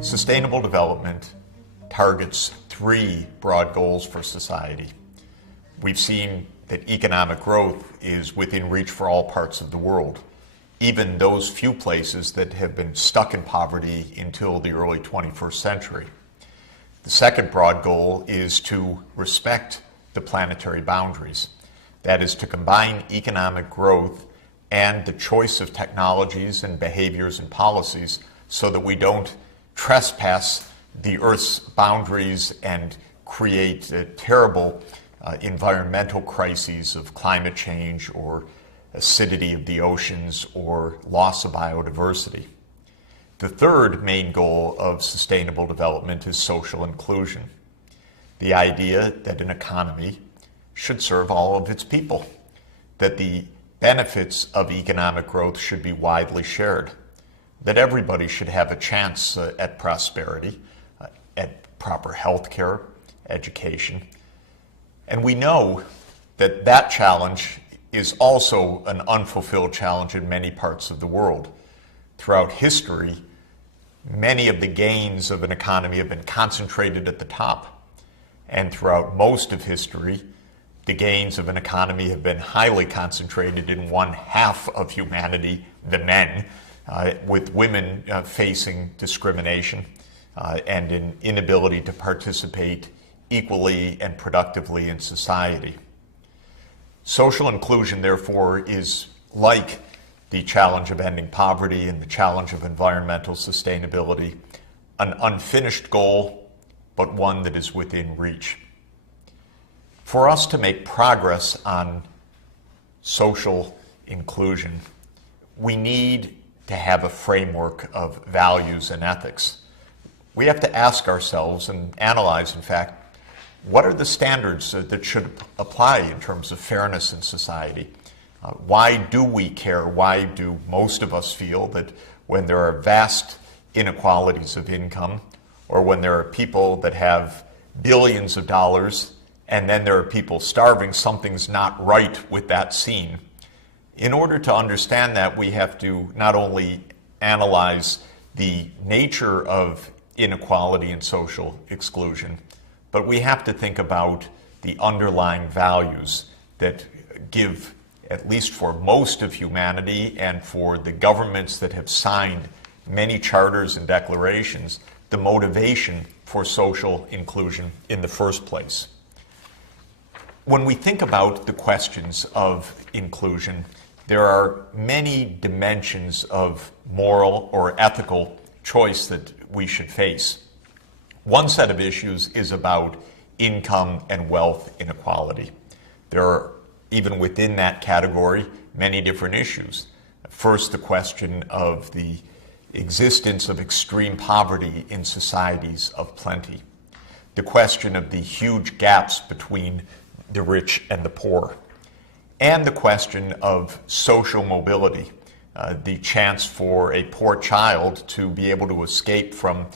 Sustainable development targets three broad goals for society. We've seen that economic growth is within reach for all parts of the world, even those few places that have been stuck in poverty until the early 21st century. The second broad goal is to respect the planetary boundaries. That is to combine economic growth and the choice of technologies and behaviors and policies so that we don't trespass the Earth's boundaries and create terrible environmental crises of climate change or acidity of the oceans or loss of biodiversity. The third main goal of sustainable development is social inclusion. The idea that an economy should serve all of its people, that the benefits of economic growth should be widely shared, that everybody should have a chance at prosperity, at proper health care, education. And we know that that challenge is also an unfulfilled challenge in many parts of the world. Throughout history, many of the gains of an economy have been concentrated at the top. And throughout most of history, the gains of an economy have been highly concentrated in one half of humanity, the men, with women facing discrimination and an inability to participate equally and productively in society. Social inclusion, therefore, is like the challenge of ending poverty and the challenge of environmental sustainability, an unfinished goal, but one that is within reach. For us to make progress on social inclusion, we need to have a framework of values and ethics. We have to ask ourselves and analyze, in fact, what are the standards that should apply in terms of fairness in society? Why do we care? Why do most of us feel that when there are vast inequalities of income, or when there are people that have billions of dollars, and then there are people starving, something's not right with that scene? In order to understand that, we have to not only analyze the nature of inequality and social exclusion, but we have to think about the underlying values that give, at least for most of humanity and for the governments that have signed many charters and declarations, the motivation for social inclusion in the first place. When we think about the questions of inclusion, there are many dimensions of moral or ethical choice that we should face. One set of issues is about income and wealth inequality. There are, even within that category, many different issues. First, the question of the existence of extreme poverty in societies of plenty. The question of the huge gaps between the rich and the poor. And the question of social mobility, the chance for a poor child to be able to escape from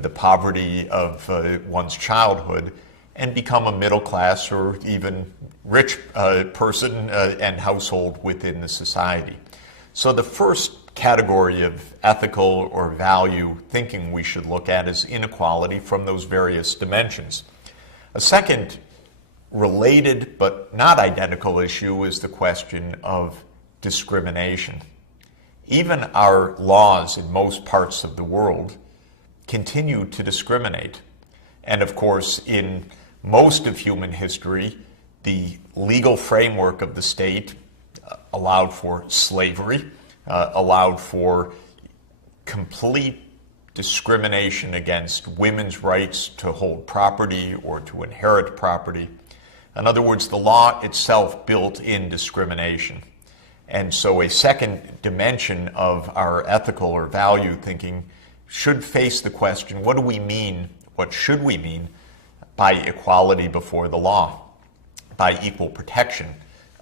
the poverty of one's childhood and become a middle class or even rich person and household within the society. So the first category of ethical or value thinking we should look at is inequality from those various dimensions. A second related but not identical issue is the question of discrimination. Even our laws in most parts of the world continue to discriminate. And of course, in most of human history, the legal framework of the state allowed for slavery, allowed for complete discrimination against women's rights to hold property or to inherit property. In other words, the law itself built in discrimination. And so a second dimension of our ethical or value thinking should face the question, what do we mean, what should we mean by equality before the law, by equal protection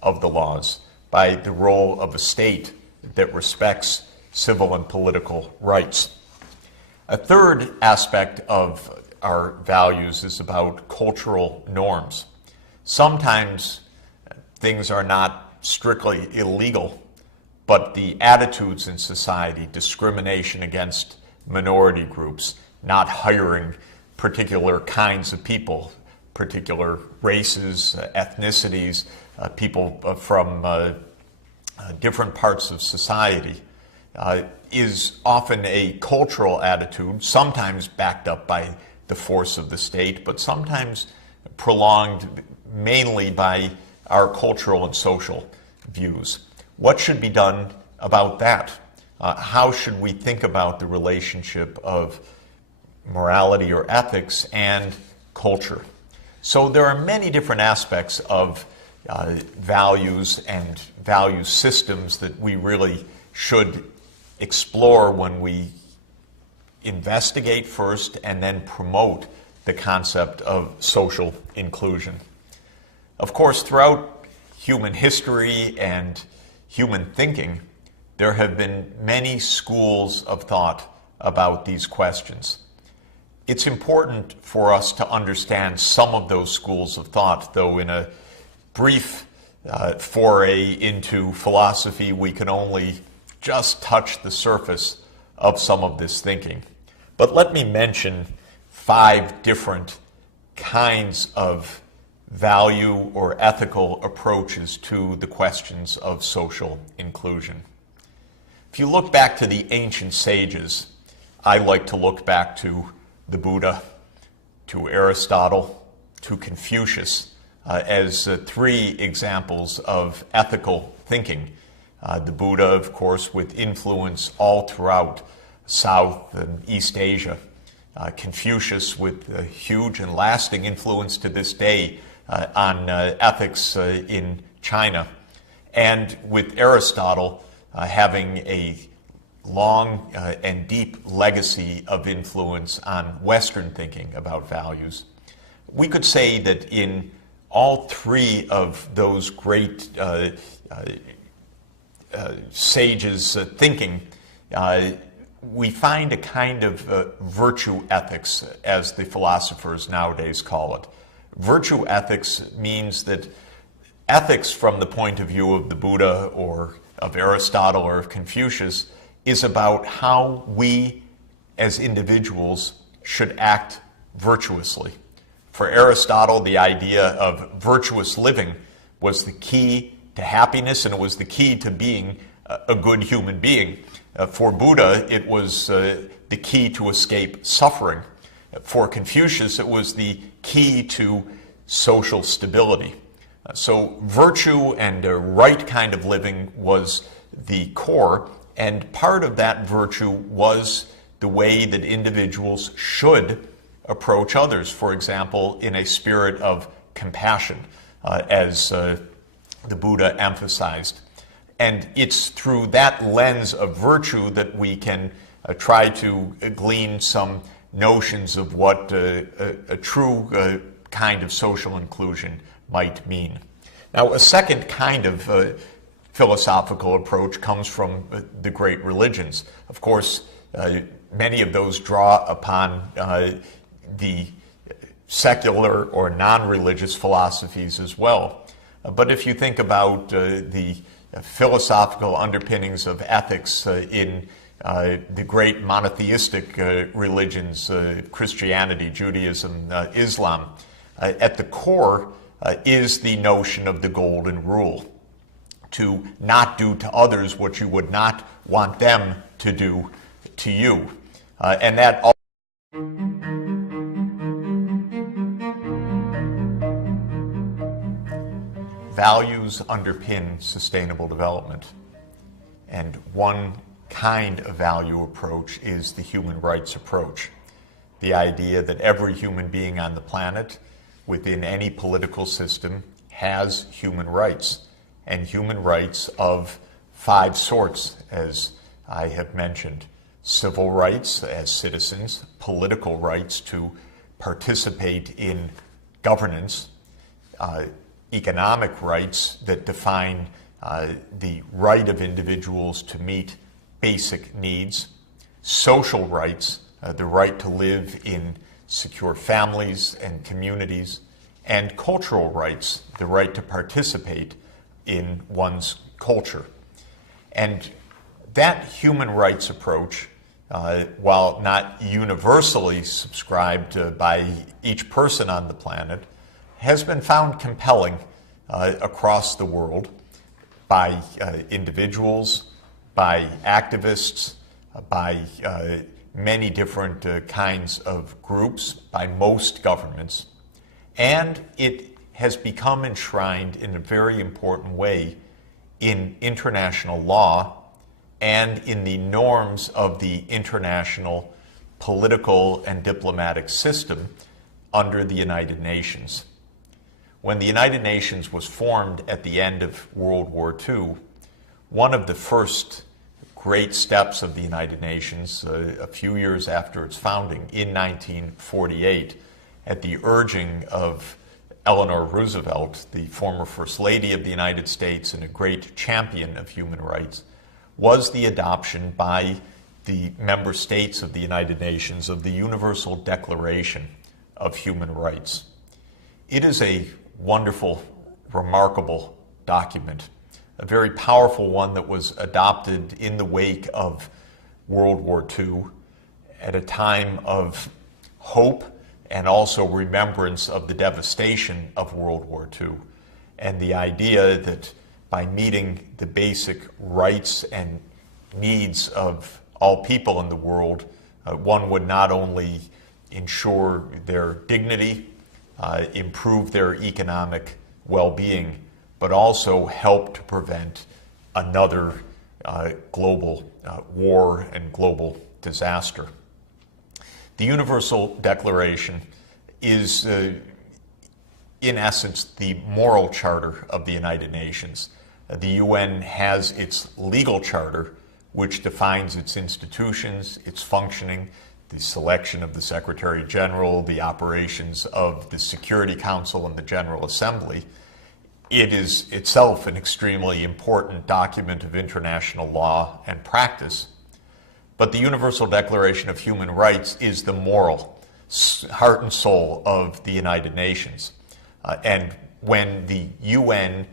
of the laws, by the role of a state that respects civil and political rights? A third aspect of our values is about cultural norms. Sometimes things are not strictly illegal, but the attitudes in society, discrimination against minority groups, not hiring particular kinds of people, particular races, ethnicities, people from different parts of society, is often a cultural attitude, sometimes backed up by the force of the state, but sometimes prolonged mainly by our cultural and social views. What should be done about that? How should we think about the relationship of morality or ethics and culture? So there are many different aspects of values and value systems that we really should explore when we investigate first and then promote the concept of social inclusion. Of course, throughout human history and human thinking, there have been many schools of thought about these questions. It's important for us to understand some of those schools of thought, though in a brief foray into philosophy, we can only just touch the surface of some of this thinking. But let me mention 5 different kinds of value or ethical approaches to the questions of social inclusion. If you look back to the ancient sages, I like to look back to the Buddha, to Aristotle, to Confucius as 3 examples of ethical thinking. The Buddha, of course, with influence all throughout South and East Asia. Confucius with a huge and lasting influence to this day on ethics in China. And with Aristotle having a long and deep legacy of influence on Western thinking about values. We could say that in all 3 of those great sages' thinking, we find a kind of virtue ethics, as the philosophers nowadays call it. Virtue ethics means that ethics from the point of view of the Buddha or of Aristotle or of Confucius is about how we as individuals should act virtuously. For Aristotle, the idea of virtuous living was the key to happiness, and it was the key to being a good human being. For Buddha, it was the key to escape suffering. For Confucius, it was the key to social stability. So virtue and a right kind of living was the core, and part of that virtue was the way that individuals should approach others, for example, in a spirit of compassion, as the Buddha emphasized. And it's through that lens of virtue that we can try to glean some notions of what a true kind of social inclusion might mean. Now, a second kind of philosophical approach comes from the great religions. Of course, many of those draw upon the secular or non-religious philosophies as well. But if you think about the philosophical underpinnings of ethics in the great monotheistic religions, Christianity, Judaism, Islam, at the core is the notion of the golden rule, to not do to others what you would not want them to do to you. And that values underpin sustainable development. And one kind of value approach is the human rights approach. The idea that every human being on the planet, within any political system, has human rights, and human rights of 5 sorts, as I have mentioned. Civil rights as citizens, political rights to participate in governance, economic rights that define the right of individuals to meet basic needs, social rights, the right to live in secure families and communities, and cultural rights, the right to participate in one's culture. And that human rights approach, while not universally subscribed by each person on the planet, has been found compelling across the world by individuals, by activists, by many different kinds of groups, by most governments. And it has become enshrined in a very important way in international law and in the norms of the international political and diplomatic system under the United Nations. When the United Nations was formed at the end of World War II, one of the first great steps of the United Nations, a few years after its founding in 1948, at the urging of Eleanor Roosevelt, the former First Lady of the United States and a great champion of human rights, was the adoption by the member states of the United Nations of the Universal Declaration of Human Rights. It is a wonderful, remarkable document, a very powerful one that was adopted in the wake of World War II at a time of hope and also remembrance of the devastation of World War II, and the idea that by meeting the basic rights and needs of all people in the world, one would not only ensure their dignity, improve their economic well-being, but also help to prevent another global war and global disaster. The Universal Declaration is, in essence, the moral charter of the United Nations. The UN has its legal charter, which defines its institutions, its functioning, the selection of the Secretary General, the operations of the Security Council and the General Assembly. It is itself an extremely important document of international law and practice. But the Universal Declaration of Human Rights is the moral heart and soul of the United Nations. And when the UN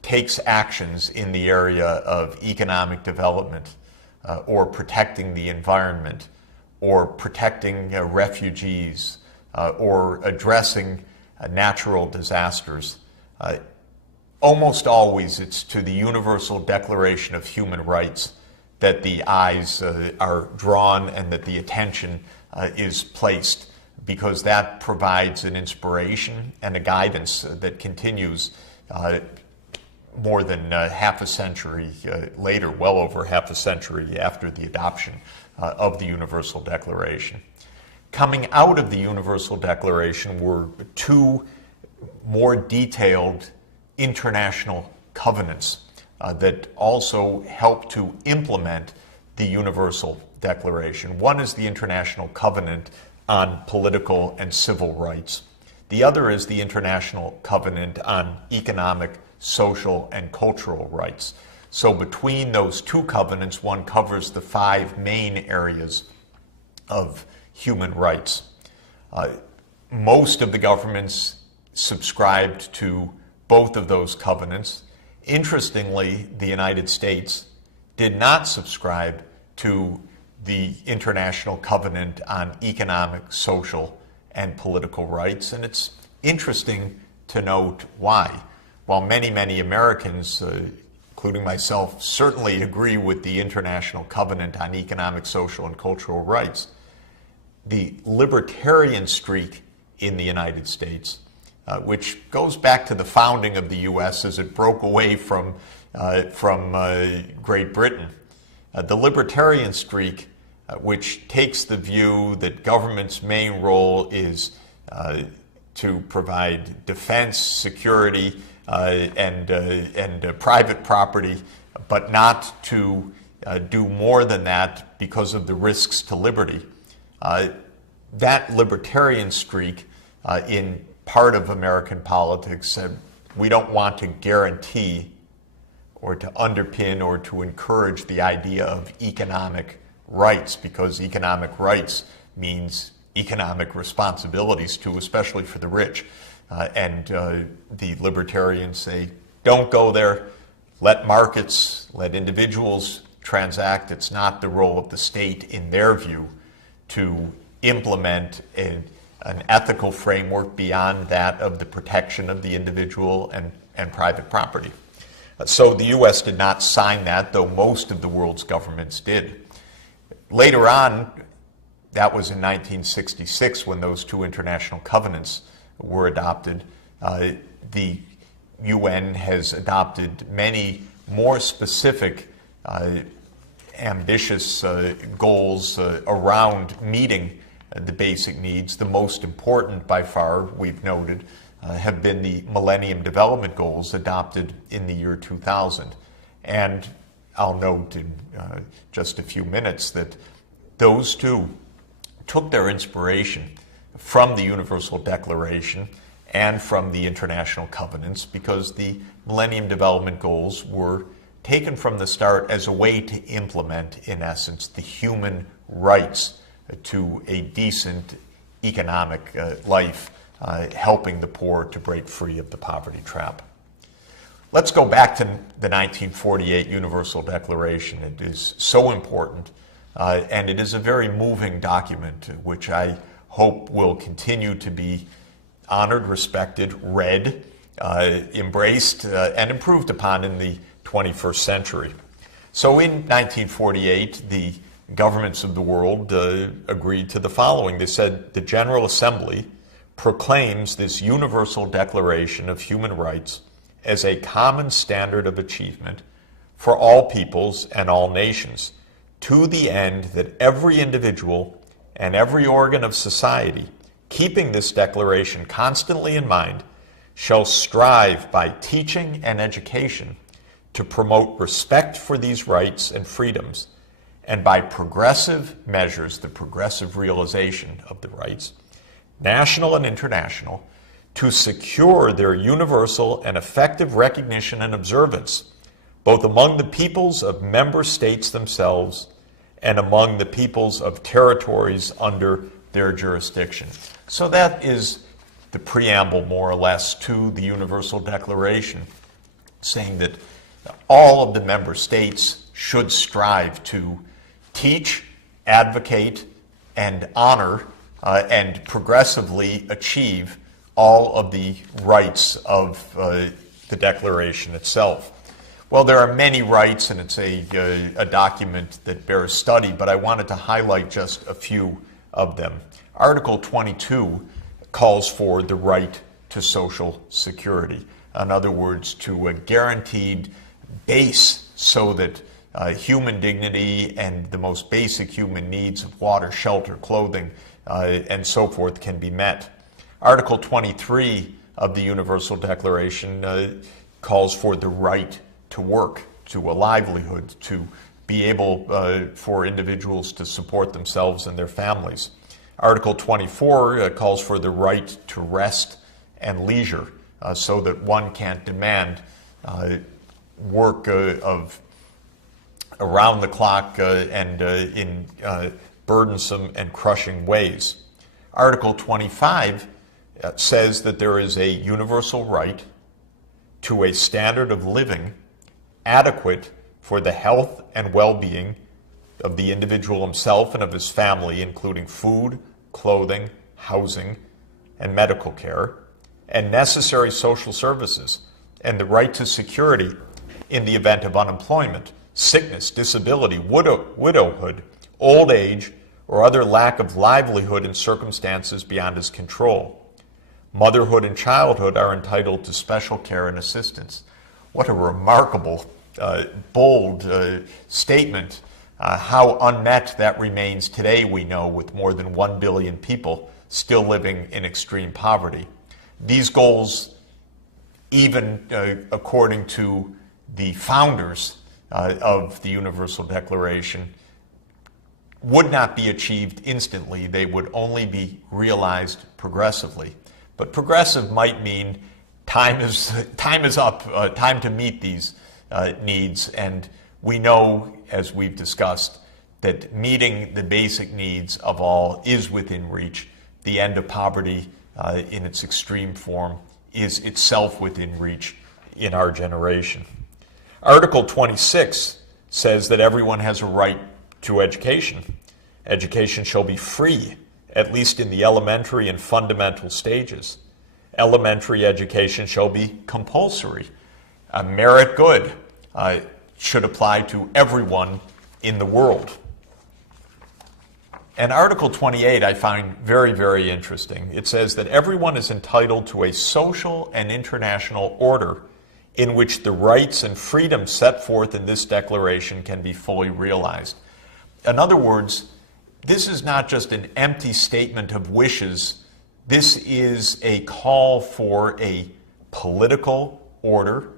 takes actions in the area of economic development or protecting the environment or protecting refugees or addressing natural disasters, almost always it's to the Universal Declaration of Human Rights that the eyes are drawn and that the attention is placed, because that provides an inspiration and a guidance that continues more than half a century later, well over half a century after the adoption of the Universal Declaration. Coming out of the Universal Declaration were two more detailed international covenants that also help to implement the Universal Declaration. One is the International Covenant on Political and Civil Rights. The other is the International Covenant on Economic, Social, and Cultural Rights. So between those two covenants, one covers the five main areas of human rights. Most of the governments subscribed to both of those covenants. Interestingly, the United States did not subscribe to the International Covenant on Economic, Social, and Political Rights, and it's interesting to note why. While many, many Americans, including myself, certainly agree with the International Covenant on Economic, Social, and Cultural Rights, the libertarian streak in the United States, which goes back to the founding of the U.S. as it broke away from Great Britain. The libertarian streak, which takes the view that government's main role is to provide defense, security, and private property, but not to do more than that because of the risks to liberty. That libertarian streak in part of American politics said we don't want to guarantee or to underpin or to encourage the idea of economic rights, because economic rights means economic responsibilities too, especially for the rich. And the libertarians say, don't go there, let markets, let individuals transact. It's not the role of the state, in their view, to implement an ethical framework beyond that of the protection of the individual and private property. So the U.S. did not sign that, though most of the world's governments did. Later on, that was in 1966 when those two international covenants were adopted. The UN has adopted many more specific, ambitious goals around meeting the basic needs. The most important by far, we've noted, have been the Millennium Development Goals adopted in the year 2000. And I'll note in just a few minutes that those two took their inspiration from the Universal Declaration and from the international covenants, because the Millennium Development Goals were taken from the start as a way to implement, in essence, the human rights to a decent economic life, helping the poor to break free of the poverty trap. Let's go back to the 1948 Universal Declaration. It is so important, and it is a very moving document, which I hope will continue to be honored, respected, read, embraced, and improved upon in the 21st century. So in 1948, the governments of the world agreed to the following. They said, the General Assembly proclaims this Universal Declaration of Human Rights as a common standard of achievement for all peoples and all nations, to the end that every individual and every organ of society, keeping this declaration constantly in mind, shall strive by teaching and education to promote respect for these rights and freedoms, and by progressive measures, the progressive realization of the rights, national and international, to secure their universal and effective recognition and observance, both among the peoples of member states themselves and among the peoples of territories under their jurisdiction. So that is the preamble, more or less, to the Universal Declaration, saying that all of the member states should strive to teach, advocate, and honor and progressively achieve all of the rights of the Declaration itself. Well, there are many rights, and it's a document that bears study, but I wanted to highlight just a few of them. Article 22 calls for the right to Social Security. In other words, to a guaranteed base so that human dignity and the most basic human needs of water, shelter, clothing, and so forth can be met. Article 23 of the Universal Declaration calls for the right to work, to a livelihood, to be able for individuals to support themselves and their families. Article 24 calls for the right to rest and leisure, so that one can't demand work of around the clock and in burdensome and crushing ways. Article 25 says that there is a universal right to a standard of living adequate for the health and well-being of the individual himself and of his family, including food, clothing, housing, and medical care, and necessary social services, and the right to security in the event of unemployment, sickness, disability, widowhood, old age, or other lack of livelihood in circumstances beyond his control. Motherhood and childhood are entitled to special care and assistance. What a remarkable, bold statement. How unmet that remains today, we know, with more than 1 billion people still living in extreme poverty. These goals, even according to the founders of the Universal Declaration, would not be achieved instantly. They would only be realized progressively. But progressive might mean time is up, time to meet these needs. And we know, as we've discussed, that meeting the basic needs of all is within reach. The end of poverty in its extreme form is itself within reach in our generation. Article 26 says that everyone has a right to education. Education shall be free, at least in the elementary and fundamental stages. Elementary education shall be compulsory. Merit good should apply to everyone in the world. And Article 28 I find very, very interesting. It says that everyone is entitled to a social and international order in which the rights and freedoms set forth in this declaration can be fully realized. In other words, this is not just an empty statement of wishes. This is a call for a political order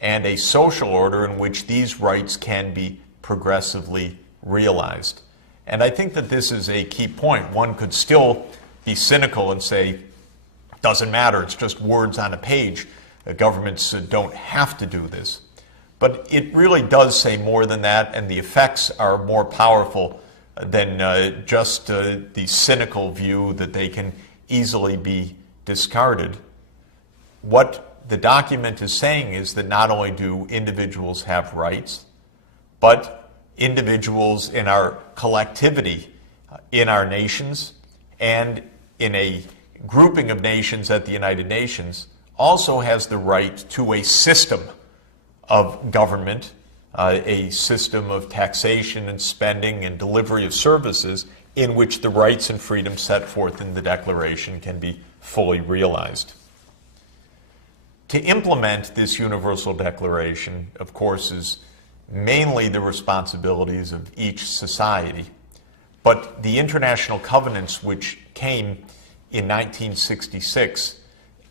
and a social order in which these rights can be progressively realized. And I think that this is a key point. One could still be cynical and say, doesn't matter, it's just words on a page. Governments don't have to do this. But it really does say more than that, and the effects are more powerful than just the cynical view that they can easily be discarded. What the document is saying is that not only do individuals have rights, but individuals in our collectivity, in our nations, and in a grouping of nations at the United Nations, also has the right to a system of government, a system of taxation and spending and delivery of services in which the rights and freedoms set forth in the Declaration can be fully realized. To implement this Universal Declaration, of course, is mainly the responsibilities of each society, but the international covenants which came in 1966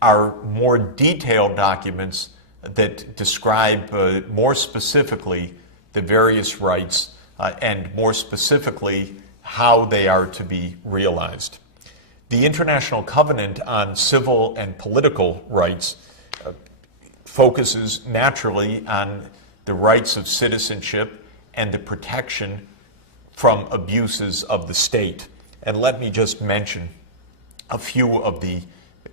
are more detailed documents that describe more specifically the various rights and more specifically how they are to be realized. The International Covenant on Civil and Political Rights focuses naturally on the rights of citizenship and the protection from abuses of the state. And let me just mention a few of the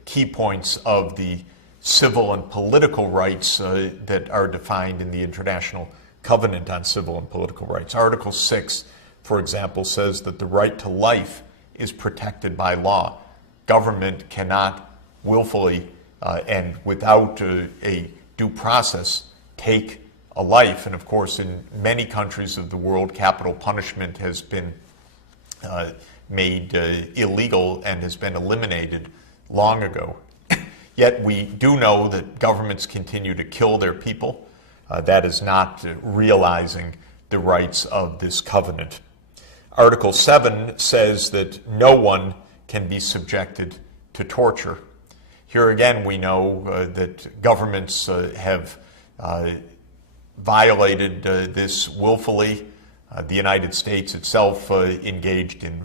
key points of the civil and political rights that are defined in the International Covenant on Civil and Political Rights. Article 6, for example, says that the right to life is protected by law. Government cannot willfully and without a due process take a life. And of course, in many countries of the world, capital punishment has been made illegal and has been eliminated long ago. Yet we do know that governments continue to kill their people. That is not realizing the rights of this covenant. Article 7 says that no one can be subjected to torture. Here again, we know that governments have violated this willfully. The United States itself engaged in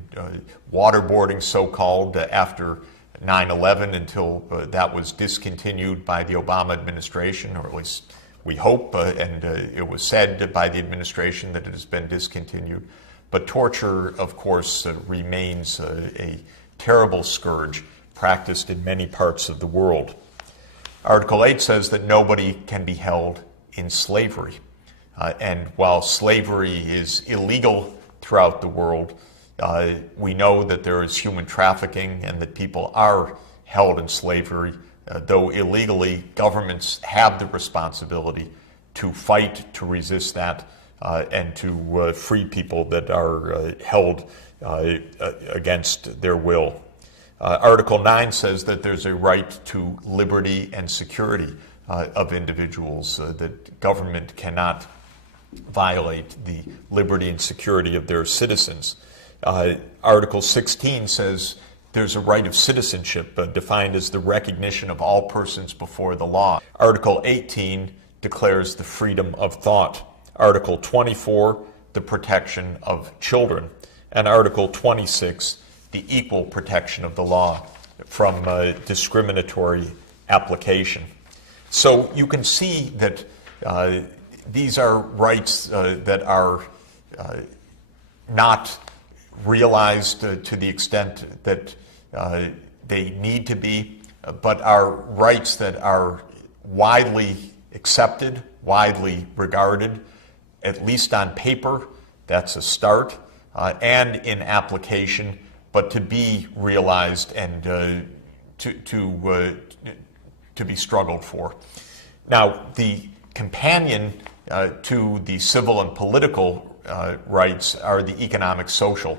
waterboarding, so-called, after 9/11 until that was discontinued by the Obama administration, or at least we hope, and it was said by the administration that it has been discontinued. But torture, of course, remains a terrible scourge practiced in many parts of the world. Article 8 says that nobody can be held in slavery. And while slavery is illegal throughout the world, we know that there is human trafficking and that people are held in slavery. Though illegally, governments have the responsibility to fight, to resist that, and to free people that are held against their will. Article 9 says that there's a right to liberty and security of individuals, that government cannot violate the liberty and security of their citizens. Article 16 says there's a right of citizenship defined as the recognition of all persons before the law. Article 18 declares the freedom of thought. Article 24, the protection of children. And Article 26, the equal protection of the law from discriminatory application. So you can see that these are rights that are not realized to the extent that they need to be, but are rights that are widely accepted, widely regarded, at least on paper. That's a start, and in application, but to be realized and to be struggled for. Now, the companion to the civil and political rights are the economic, social,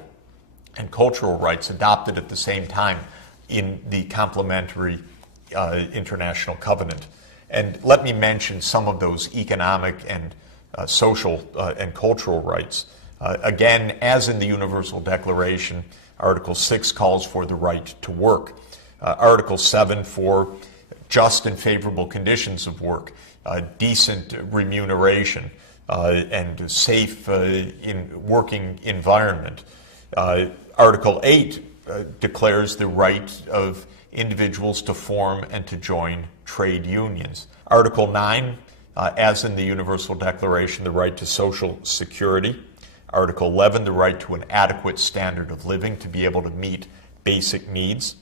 and cultural rights adopted at the same time in the complementary international covenant. And let me mention some of those economic and social and cultural rights. Again, as in the Universal Declaration, Article 6 calls for the right to work. Article 7 for just and favorable conditions of work, decent remuneration, and safe working environment. Article 8 declares the right of individuals to form and to join trade unions. Article 9, as in the Universal Declaration, the right to social security. Article 11, the right to an adequate standard of living to be able to meet basic needs.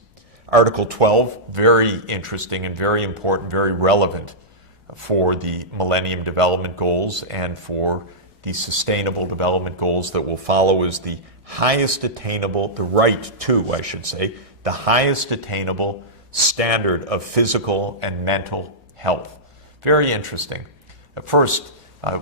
Article 12, very interesting and very important, very relevant for the Millennium Development Goals and for the Sustainable Development Goals that will follow, is the highest attainable, the right to, I should say, the highest attainable standard of physical and mental health. Very interesting. First,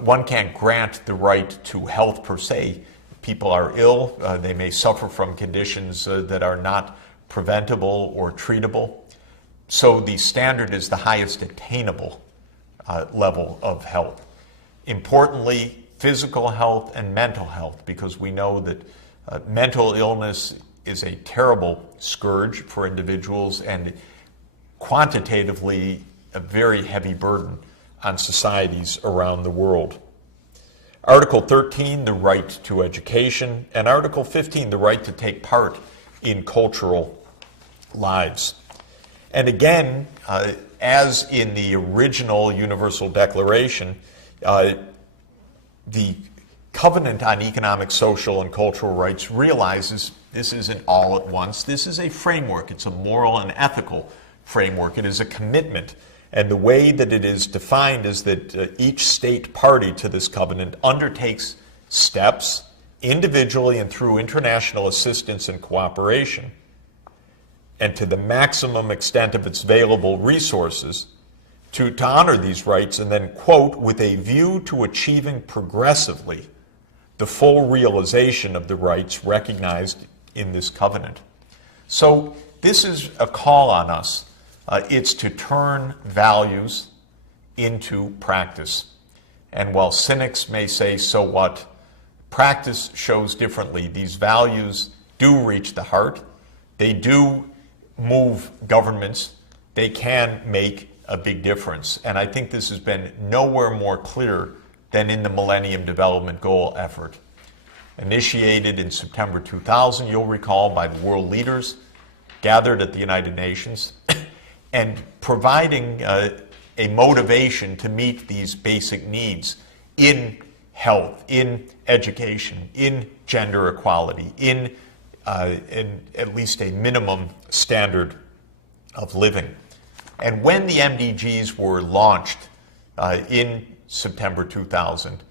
one can't grant the right to health per se. People are ill, they may suffer from conditions that are not preventable or treatable. So the standard is the highest attainable level of health. Importantly, physical health and mental health, because we know that mental illness is a terrible scourge for individuals and quantitatively a very heavy burden on societies around the world. Article 13, the right to education, and Article 15, the right to take part in cultural lives. And again, as in the original Universal Declaration, the Covenant on Economic, Social, and Cultural Rights realizes this isn't all at once. This is a framework. It's a moral and ethical framework. It is a commitment. And the way that it is defined is that each state party to this covenant undertakes steps individually and through international assistance and cooperation, and to the maximum extent of its available resources, to honor these rights, and then, quote, with a view to achieving progressively the full realization of the rights recognized in this covenant. So this is a call on us. It's to turn values into practice. And while cynics may say, so what, practice shows differently. These values do reach the heart. They do move governments. They can make a big difference. And I think this has been nowhere more clear than in the Millennium Development Goal effort. Initiated in September 2000, you'll recall, by the world leaders gathered at the United Nations, and providing a motivation to meet these basic needs in health, in education, in gender equality, in at least a minimum standard of living. And when the MDGs were launched in September 2000,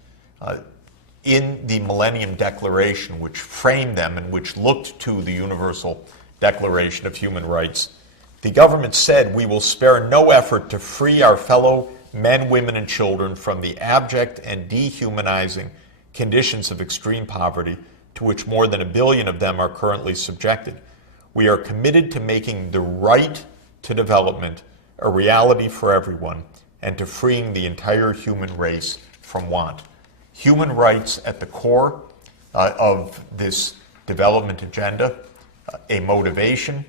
in the Millennium Declaration, which framed them and which looked to the Universal Declaration of Human Rights, the government said, we will spare no effort to free our fellow men, women, and children from the abject and dehumanizing conditions of extreme poverty to which more than 1 billion of them are currently subjected. We are committed to making the right to development a reality for everyone and to freeing the entire human race from want. Human rights at the core of this development agenda, a motivation,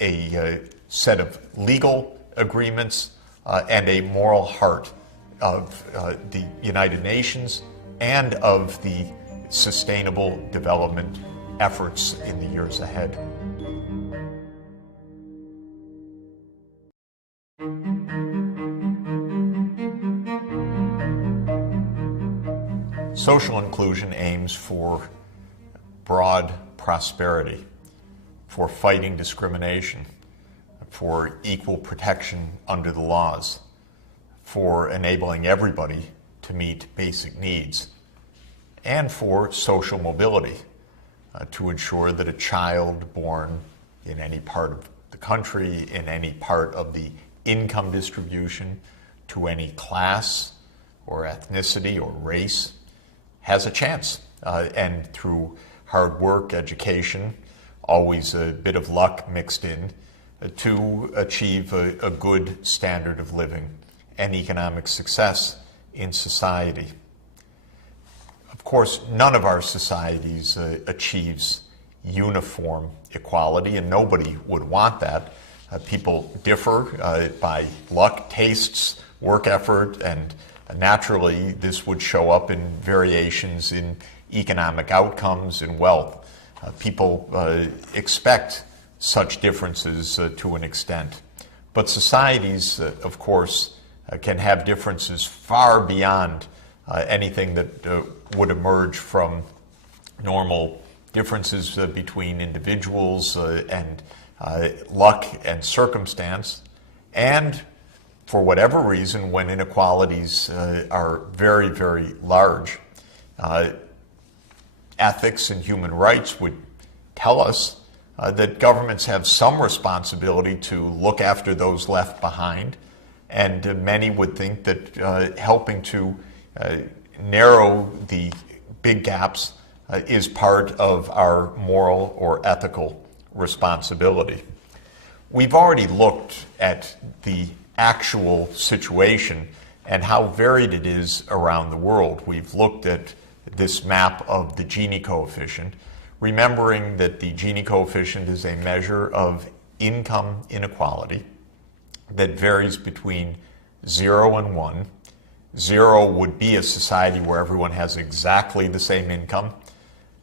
a set of legal agreements, and a moral heart of the United Nations and of the sustainable development efforts in the years ahead. Social inclusion aims for broad prosperity, for fighting discrimination, for equal protection under the laws, for enabling everybody to meet basic needs, and for social mobility, to ensure that a child born in any part of the country, in any part of the income distribution, to any class or ethnicity or race, has a chance. And through hard work, education, always a bit of luck mixed in, to achieve a good standard of living and economic success in society. Of course, none of our societies achieves uniform equality, and nobody would want that. People differ by luck, tastes, work effort, and naturally this would show up in variations in economic outcomes and wealth. People expect such differences to an extent. But societies, of course, can have differences far beyond anything that would emerge from normal differences between individuals and luck and circumstance. And for whatever reason, when inequalities are very, very large, ethics and human rights would tell us that governments have some responsibility to look after those left behind, and many would think that helping to narrow the big gaps is part of our moral or ethical responsibility. We've already looked at the actual situation and how varied it is around the world. We've looked at this map of the Gini coefficient, remembering that the Gini coefficient is a measure of income inequality that varies between 0 and 1. 0 would be a society where everyone has exactly the same income.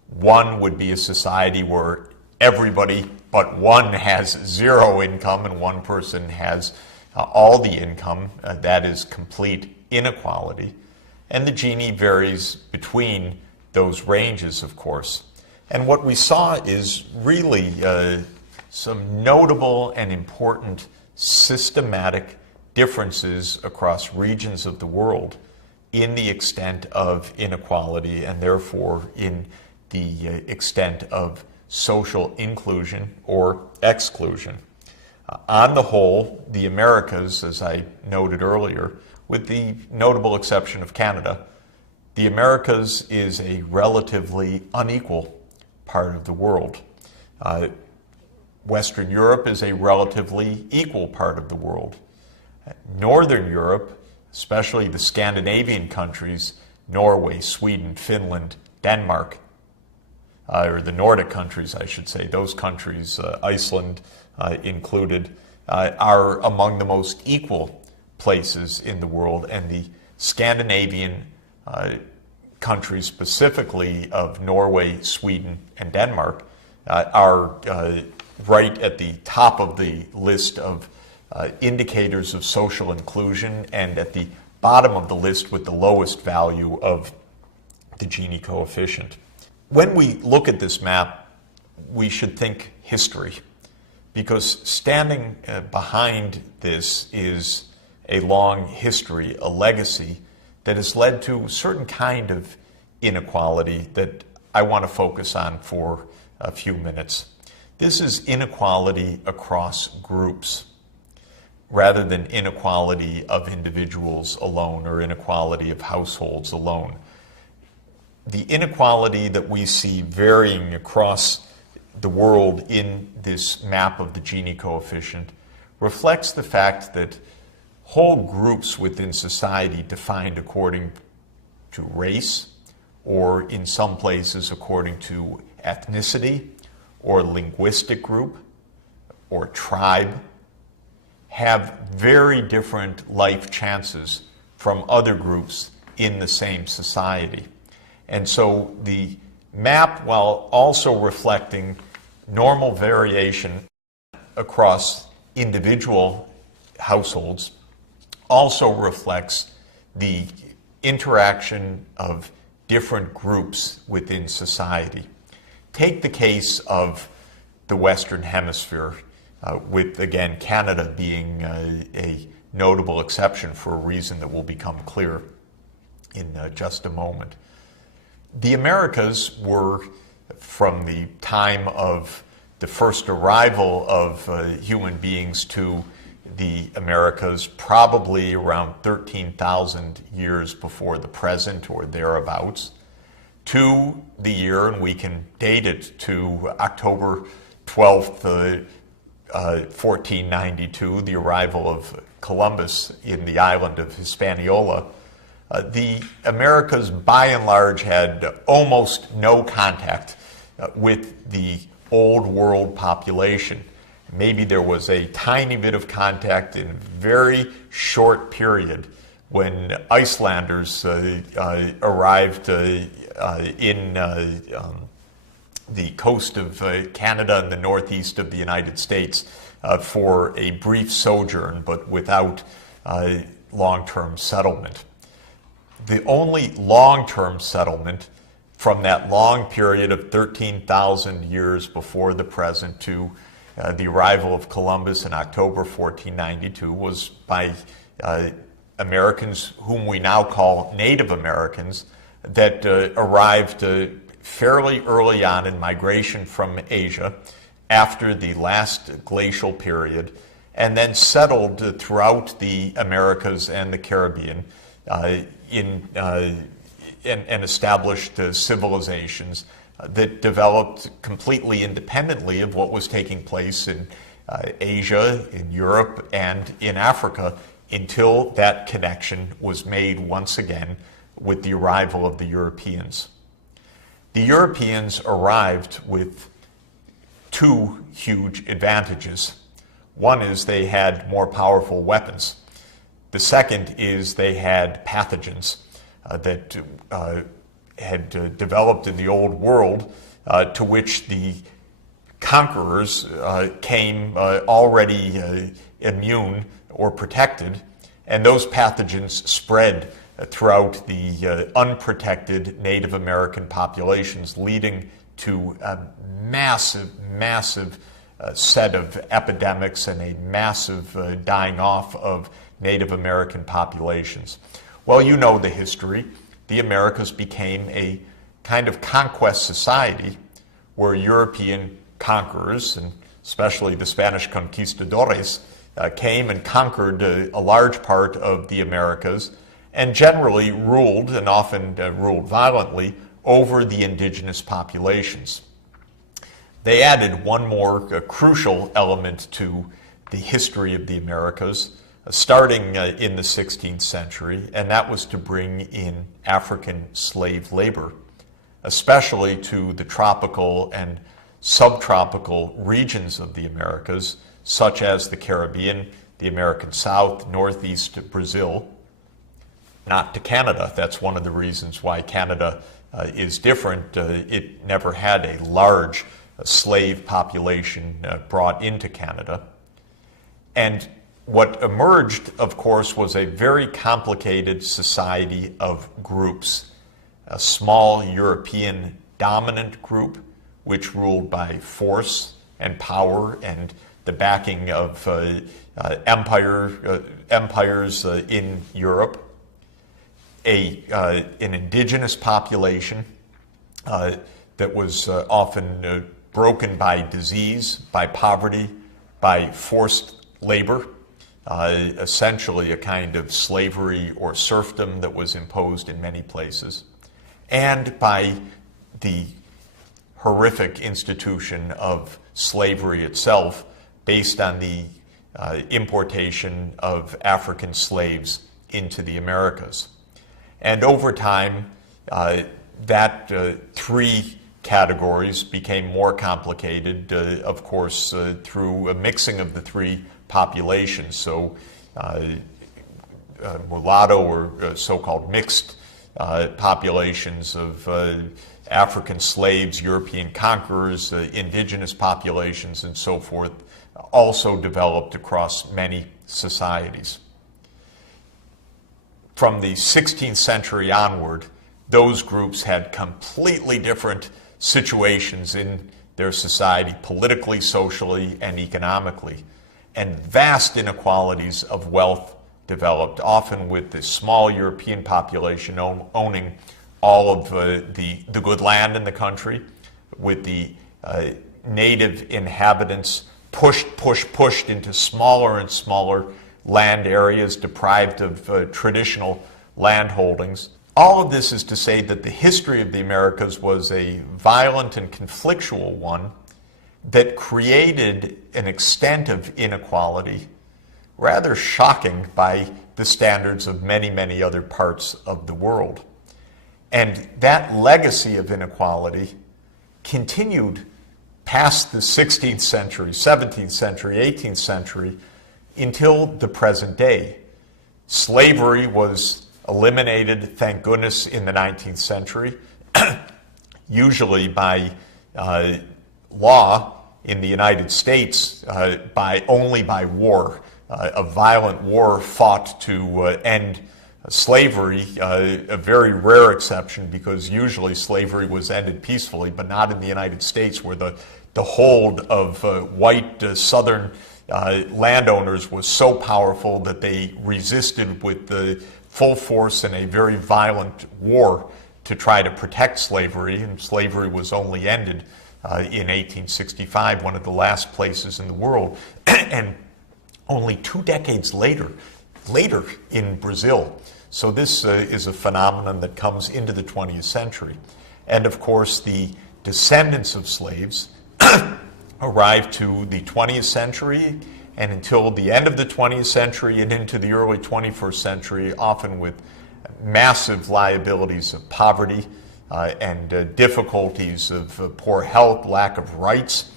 1 would be a society where everybody but one has 0 income and one person has all the income. That is complete inequality. And the Gini varies between those ranges, of course. And what we saw is really some notable and important systematic differences across regions of the world in the extent of inequality, and therefore in the extent of social inclusion or exclusion. On the whole, the Americas, as I noted earlier, with the notable exception of Canada, the Americas is a relatively unequal part of the world. Western Europe is a relatively equal part of the world. Northern Europe, especially the Scandinavian countries, Norway, Sweden, Finland, Denmark, or the Nordic countries, I should say, those countries, Iceland included, are among the most equal places in the world, and the Scandinavian countries, specifically of Norway, Sweden, and Denmark, are right at the top of the list of indicators of social inclusion, and at the bottom of the list with the lowest value of the Gini coefficient. When we look at this map, we should think history, because standing behind this is a long history, a legacy that has led to a certain kind of inequality that I want to focus on for a few minutes. This is inequality across groups, rather than inequality of individuals alone or inequality of households alone. The inequality that we see varying across the world in this map of the Gini coefficient reflects the fact that whole groups within society, defined according to race, or in some places according to ethnicity or linguistic group or tribe, have very different life chances from other groups in the same society. And so the map, while also reflecting normal variation across individual households, also reflects the interaction of different groups within society. Take the case of the Western Hemisphere, with, again, Canada being a notable exception for a reason that will become clear in just a moment. The Americas were, from the time of the first arrival of human beings to the Americas, probably around 13,000 years before the present or thereabouts, to the year, and we can date it to October 12th, 1492, the arrival of Columbus in the island of Hispaniola. The Americas, by and large, had almost no contact with the Old World population. Maybe there was a tiny bit of contact in a very short period when Icelanders arrived in the coast of Canada and the northeast of the United States for a brief sojourn, but without long-term settlement. The only long-term settlement from that long period of 13,000 years before the present to the arrival of Columbus in October 1492 was by Americans whom we now call Native Americans that arrived fairly early on in migration from Asia after the last glacial period, and then settled throughout the Americas and the Caribbean and established civilizations that developed completely independently of what was taking place in Asia, in Europe, and in Africa until that connection was made once again with the arrival of the Europeans. The Europeans arrived with two huge advantages. One is they had more powerful weapons. The second is they had pathogens that had developed in the Old World to which the conquerors came already immune or protected, and those pathogens spread throughout the unprotected Native American populations, leading to a massive set of epidemics and a massive dying off of Native American populations. Well, you know the history. The Americas became a kind of conquest society where European conquerors, and especially the Spanish conquistadores, came and conquered a large part of the Americas and generally ruled, and often ruled violently, over the indigenous populations. They added one more crucial element to the history of the Americas, starting in the 16th century, and that was to bring in African slave labor, especially to the tropical and subtropical regions of the Americas, such as the Caribbean, the American South, Northeast Brazil, not to Canada. That's one of the reasons why Canada is different. It never had a large slave population brought into Canada. And what emerged, of course, was a very complicated society of groups. A small European dominant group, which ruled by force and power and the backing of empires in Europe. An indigenous population that was often broken by disease, by poverty, by forced labor, essentially a kind of slavery or serfdom that was imposed in many places, and by the horrific institution of slavery itself based on the importation of African slaves into the Americas. And over time, that three categories became more complicated, of course, through a mixing of the three populations. So mulatto or so-called mixed populations of African slaves, European conquerors, indigenous populations, and so forth, also developed across many societies. From the 16th century onward, those groups had completely different situations in their society, politically, socially, and economically, and vast inequalities of wealth developed, often with the small European population owning all of the good land in the country, with the native inhabitants pushed into smaller and smaller land areas, deprived of traditional land holdings. All of this is to say that the history of the Americas was a violent and conflictual one that created an extent of inequality rather shocking by the standards of many, many other parts of the world. And that legacy of inequality continued past the 16th century, 17th century, 18th century, until the present day. Slavery was eliminated, thank goodness, in the 19th century, usually by law in the United States, only by war. A violent war fought to end slavery, a very rare exception, because usually slavery was ended peacefully, but not in the United States, where the hold of white southern landowners was so powerful that they resisted with the full force in a very violent war to try to protect slavery, and slavery was only ended in 1865, one of the last places in the world, and only 2 decades later in Brazil. So this is a phenomenon that comes into the 20th century. And of course, the descendants of slaves arrived to the 20th century, and until the end of the 20th century and into the early 21st century, often with massive liabilities of poverty and difficulties of poor health, lack of rights,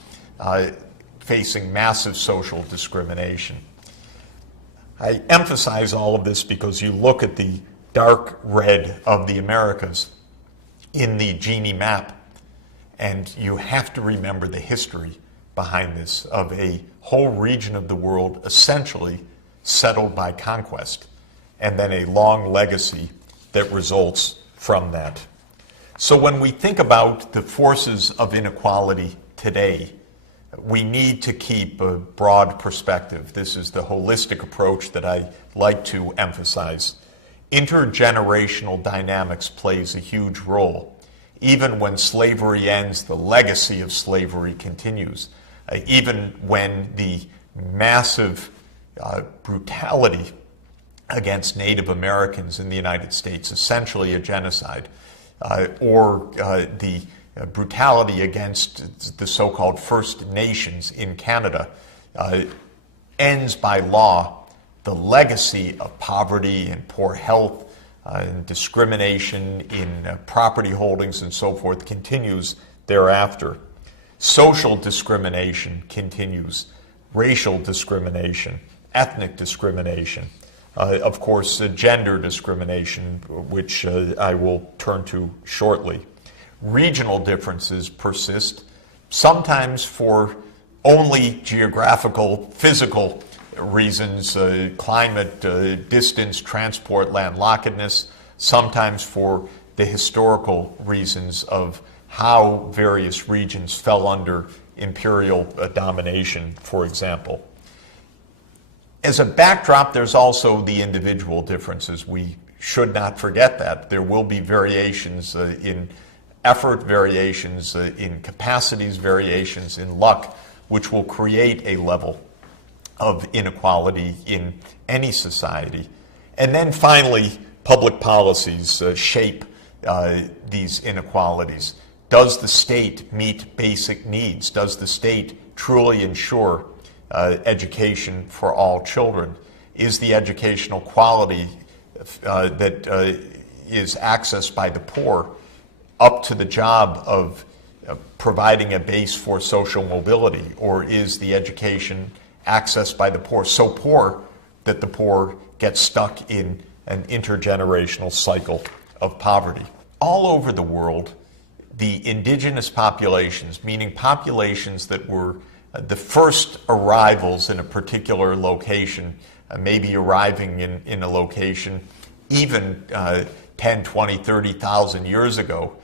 facing massive social discrimination. I emphasize all of this because you look at the dark red of the Americas in the Gini map, and you have to remember the history behind this of a whole region of the world essentially settled by conquest, and then a long legacy that results from that. So when we think about the forces of inequality today, we need to keep a broad perspective. This is the holistic approach that I like to emphasize. Intergenerational dynamics plays a huge role. Even when slavery ends, the legacy of slavery continues. Even when the massive brutality against Native Americans in the United States, essentially a genocide, or the brutality against the so-called First Nations in Canada, ends by law, the legacy of poverty and poor health and discrimination in property holdings and so forth continues thereafter. Social discrimination continues, racial discrimination, ethnic discrimination, of course, gender discrimination, which I will turn to shortly. Regional differences persist, sometimes for only geographical, physical reasons, climate, distance, transport, landlockedness, sometimes for the historical reasons of how various regions fell under imperial domination, for example. As a backdrop, there's also the individual differences. We should not forget that. There will be variations in effort, variations in capacities, variations in luck, which will create a level of inequality in any society. And then finally, public policies shape these inequalities. Does the state meet basic needs? Does the state truly ensure education for all children? Is the educational quality that is accessed by the poor up to the job of providing a base for social mobility? Or is the education accessed by the poor so poor that the poor get stuck in an intergenerational cycle of poverty? All over the world, the indigenous populations, meaning populations that were the first arrivals in a particular location, maybe arriving in a location even 10, 20, 30,000 years ago,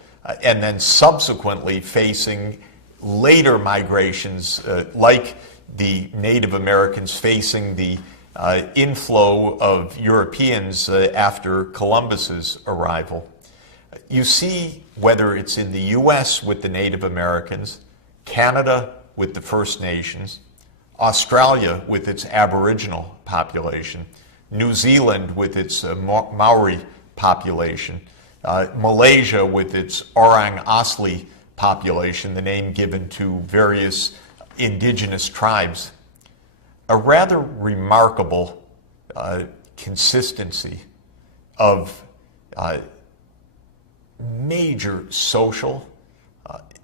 and then subsequently facing later migrations like the Native Americans facing the inflow of Europeans after Columbus's arrival. You see, whether it's in the U.S. with the Native Americans, Canada with the First Nations, Australia with its Aboriginal population, New Zealand with its Maori population, Malaysia with its Orang Asli population, the name given to various indigenous tribes, a rather remarkable consistency of major social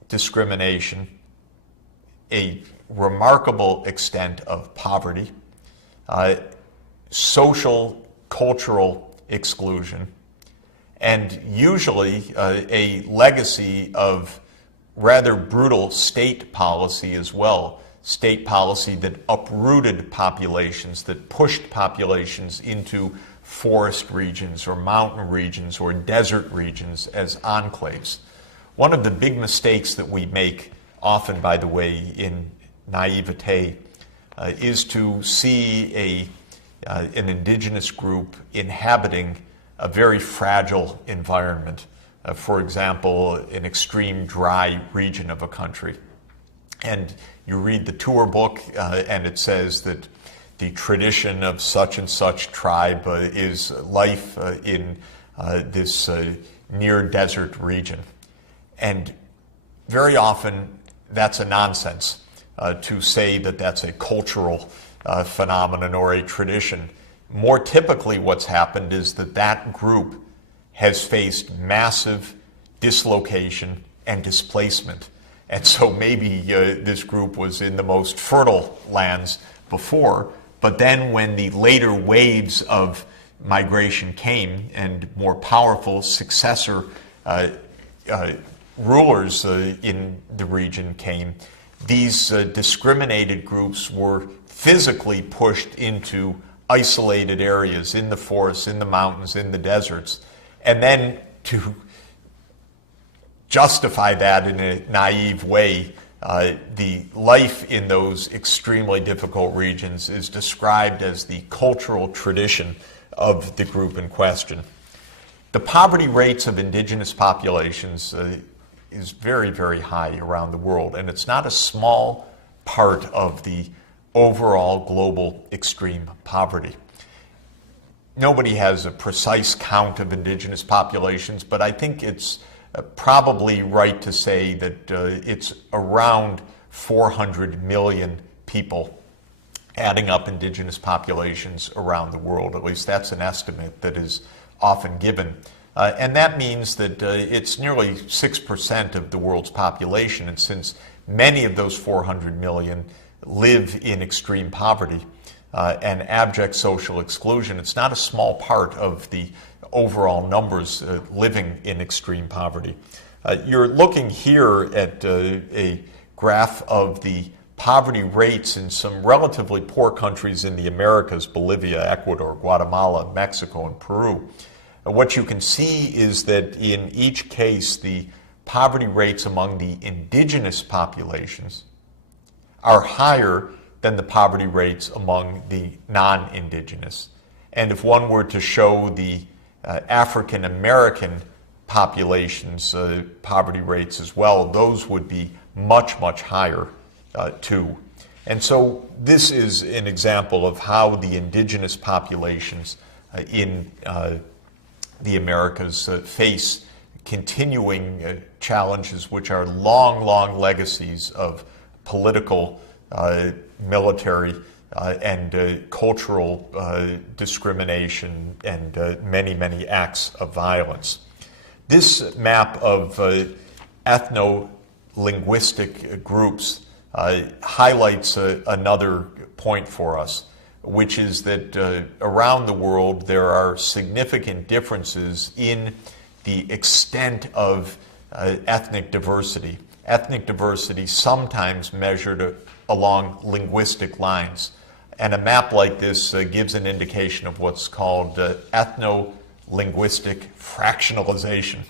discrimination, a remarkable extent of poverty, social, cultural exclusion, and usually a legacy of rather brutal state policy as well. State policy that uprooted populations, that pushed populations into forest regions or mountain regions or desert regions as enclaves. One of the big mistakes that we make, often by the way, in naivete, is to see an indigenous group inhabiting a very fragile environment. For example, an extreme dry region of a country. And you read the tour book and it says that the tradition of such and such tribe is life in this near desert region. And very often that's a nonsense to say that that's a cultural phenomenon or a tradition. More typically what's happened is that that group has faced massive dislocation and displacement. And so maybe this group was in the most fertile lands before, but then when the later waves of migration came and more powerful successor rulers in the region came, these discriminated groups were physically pushed into isolated areas in the forests, in the mountains, in the deserts. And then to justify that in a naive way, the life in those extremely difficult regions is described as the cultural tradition of the group in question. The poverty rates of indigenous populations is very, very high around the world, and it's not a small part of the overall global extreme poverty. Nobody has a precise count of indigenous populations, but I think it's probably right to say that it's around 400 million people, adding up indigenous populations around the world. At least that's an estimate that is often given. And that means that it's nearly 6% of the world's population. And since many of those 400 million live in extreme poverty and abject social exclusion, it's not a small part of the overall numbers living in extreme poverty. You're looking here at a graph of the poverty rates in some relatively poor countries in the Americas: Bolivia, Ecuador, Guatemala, Mexico, and Peru. And what you can see is that in each case, the poverty rates among the indigenous populations are higher than the poverty rates among the non-indigenous. And if one were to show the African American populations' poverty rates as well, those would be much, much higher too. And so this is an example of how the indigenous populations in the Americas face continuing challenges which are long, long legacies of political, military, and cultural discrimination and many, many acts of violence. This map of ethno-linguistic groups highlights another point for us, which is that around the world there are significant differences in the extent of ethnic diversity. Ethnic diversity sometimes measured along linguistic lines. And a map like this gives an indication of what's called ethno-linguistic fractionalization.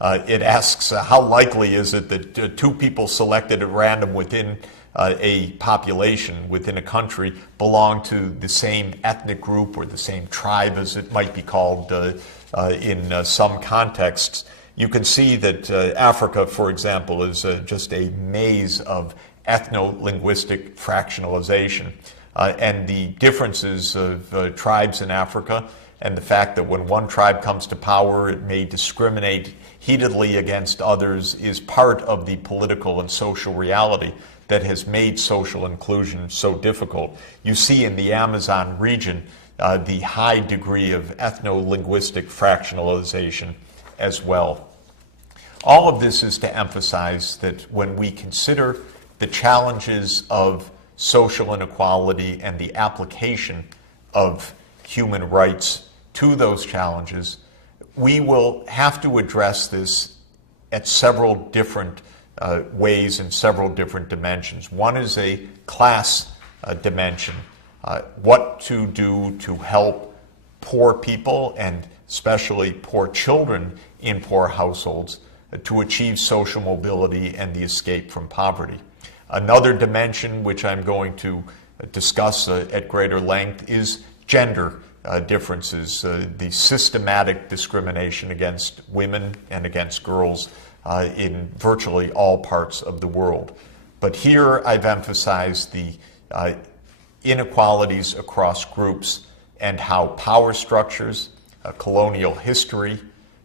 It asks how likely is it that two people selected at random within a population within a country belong to the same ethnic group or the same tribe, as it might be called in some contexts. You can see that Africa, for example, is just a maze of ethno-linguistic fractionalization. And the differences of tribes in Africa, and the fact that when one tribe comes to power, it may discriminate heatedly against others, is part of the political and social reality that has made social inclusion so difficult. You see in the Amazon region the high degree of ethno-linguistic fractionalization as well. All of this is to emphasize that when we consider the challenges of social inequality and the application of human rights to those challenges, we will have to address this at several different ways and several different dimensions. One is a class dimension, what to do to help poor people, and especially poor children in poor households, to achieve social mobility and the escape from poverty. Another dimension, which I'm going to discuss at greater length, is gender differences, the systematic discrimination against women and against girls in virtually all parts of the world. But here I've emphasized the inequalities across groups and how power structures, colonial history,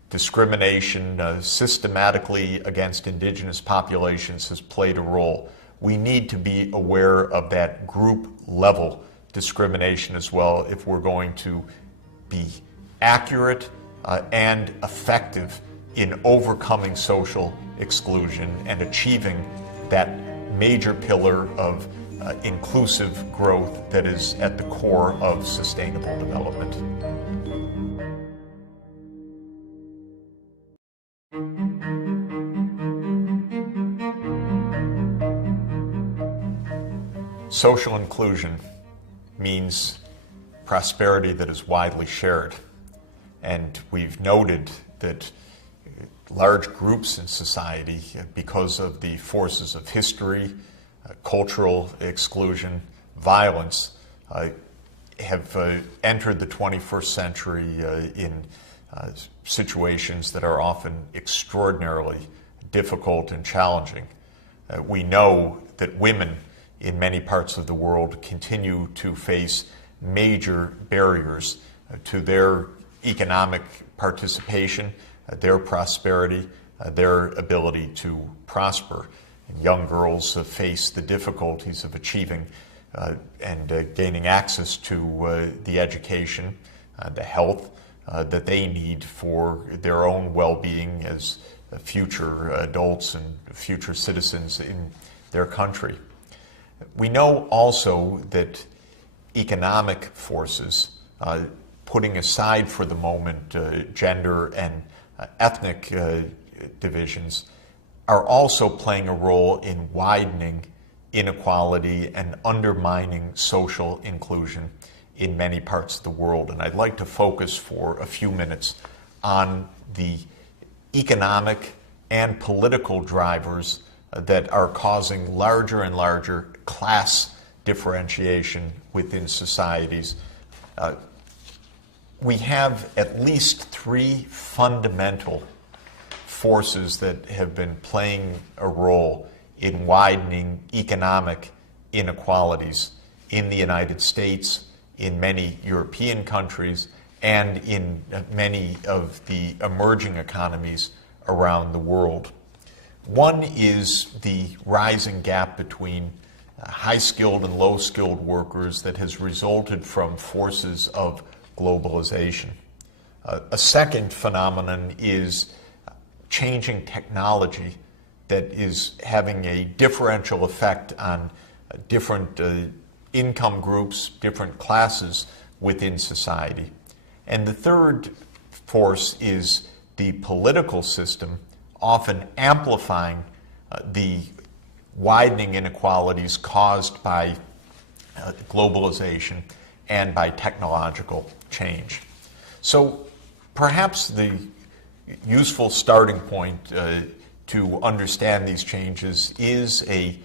discrimination systematically against indigenous populations has played a role. We need to be aware of that group level discrimination as well if we're going to be accurate and effective in overcoming social exclusion and achieving that major pillar of inclusive growth that is at the core of sustainable development. Social inclusion means prosperity that is widely shared. And we've noted that large groups in society, because of the forces of history, cultural exclusion, violence, have entered the 21st century in situations that are often extraordinarily difficult and challenging. We know that women in many parts of the world continue to face major barriers to their economic participation, their prosperity, their ability to prosper. And young girls face the difficulties of achieving and gaining access to the education, the health that they need for their own well-being as future adults and future citizens in their country. We know also that economic forces, putting aside for the moment gender and ethnic divisions, are also playing a role in widening inequality and undermining social inclusion in many parts of the world. And I'd like to focus for a few minutes on the economic and political drivers that are causing larger and larger class differentiation within societies. We have at least three fundamental forces that have been playing a role in widening economic inequalities in the United States, in many European countries, and in many of the emerging economies around the world. One is the rising gap between high-skilled and low-skilled workers that has resulted from forces of globalization. A second phenomenon is changing technology that is having a differential effect on different income groups, different classes within society. And the third force is the political system, often amplifying the widening inequalities caused by globalization and by technological change. So perhaps the useful starting point to understand these changes is a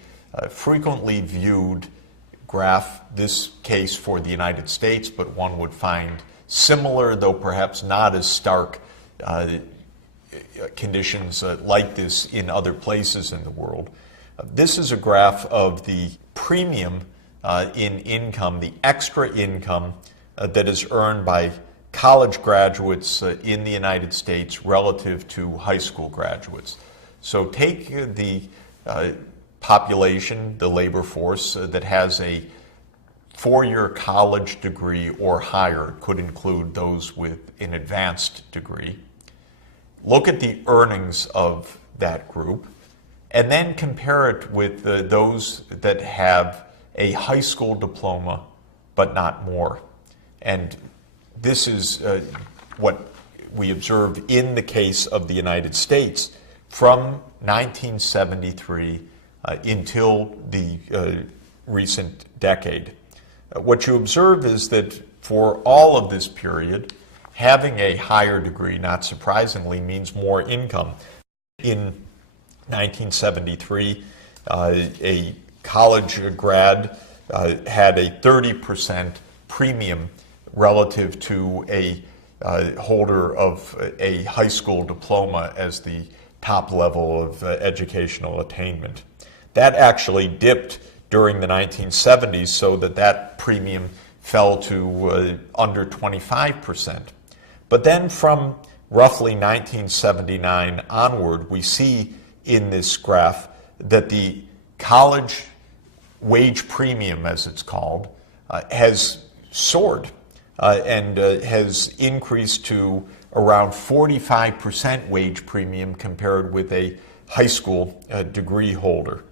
frequently viewed graph, this case for the United States, but one would find similar, though perhaps not as stark, conditions like this in other places in the world. This is a graph of the premium in income, the extra income that is earned by college graduates in the United States relative to high school graduates. So take the population, the labor force that has a four-year college degree or higher, could include those with an advanced degree. Look at the earnings of that group, and then compare it with those that have a high school diploma, but not more. And this is what we observe in the case of the United States from 1973 until the recent decade. What you observe is that for all of this period, having a higher degree, not surprisingly, means more income. In 1973, a college grad had a 30% premium relative to a holder of a high school diploma as the top level of educational attainment. That actually dipped during the 1970s so that premium fell to under 25%. But then from roughly 1979 onward, we see in this graph that the college wage premium, as it's called, has soared and has increased to around 45% wage premium compared with a high school degree holder.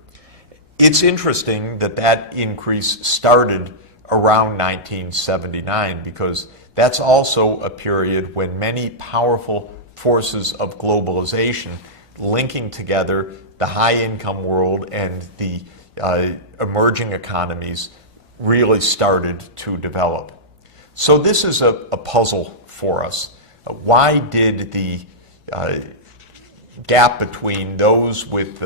It's interesting that that increase started around 1979 because that's also a period when many powerful forces of globalization linking together the high-income world and the emerging economies really started to develop. So this is a puzzle for us. Why did the gap between those with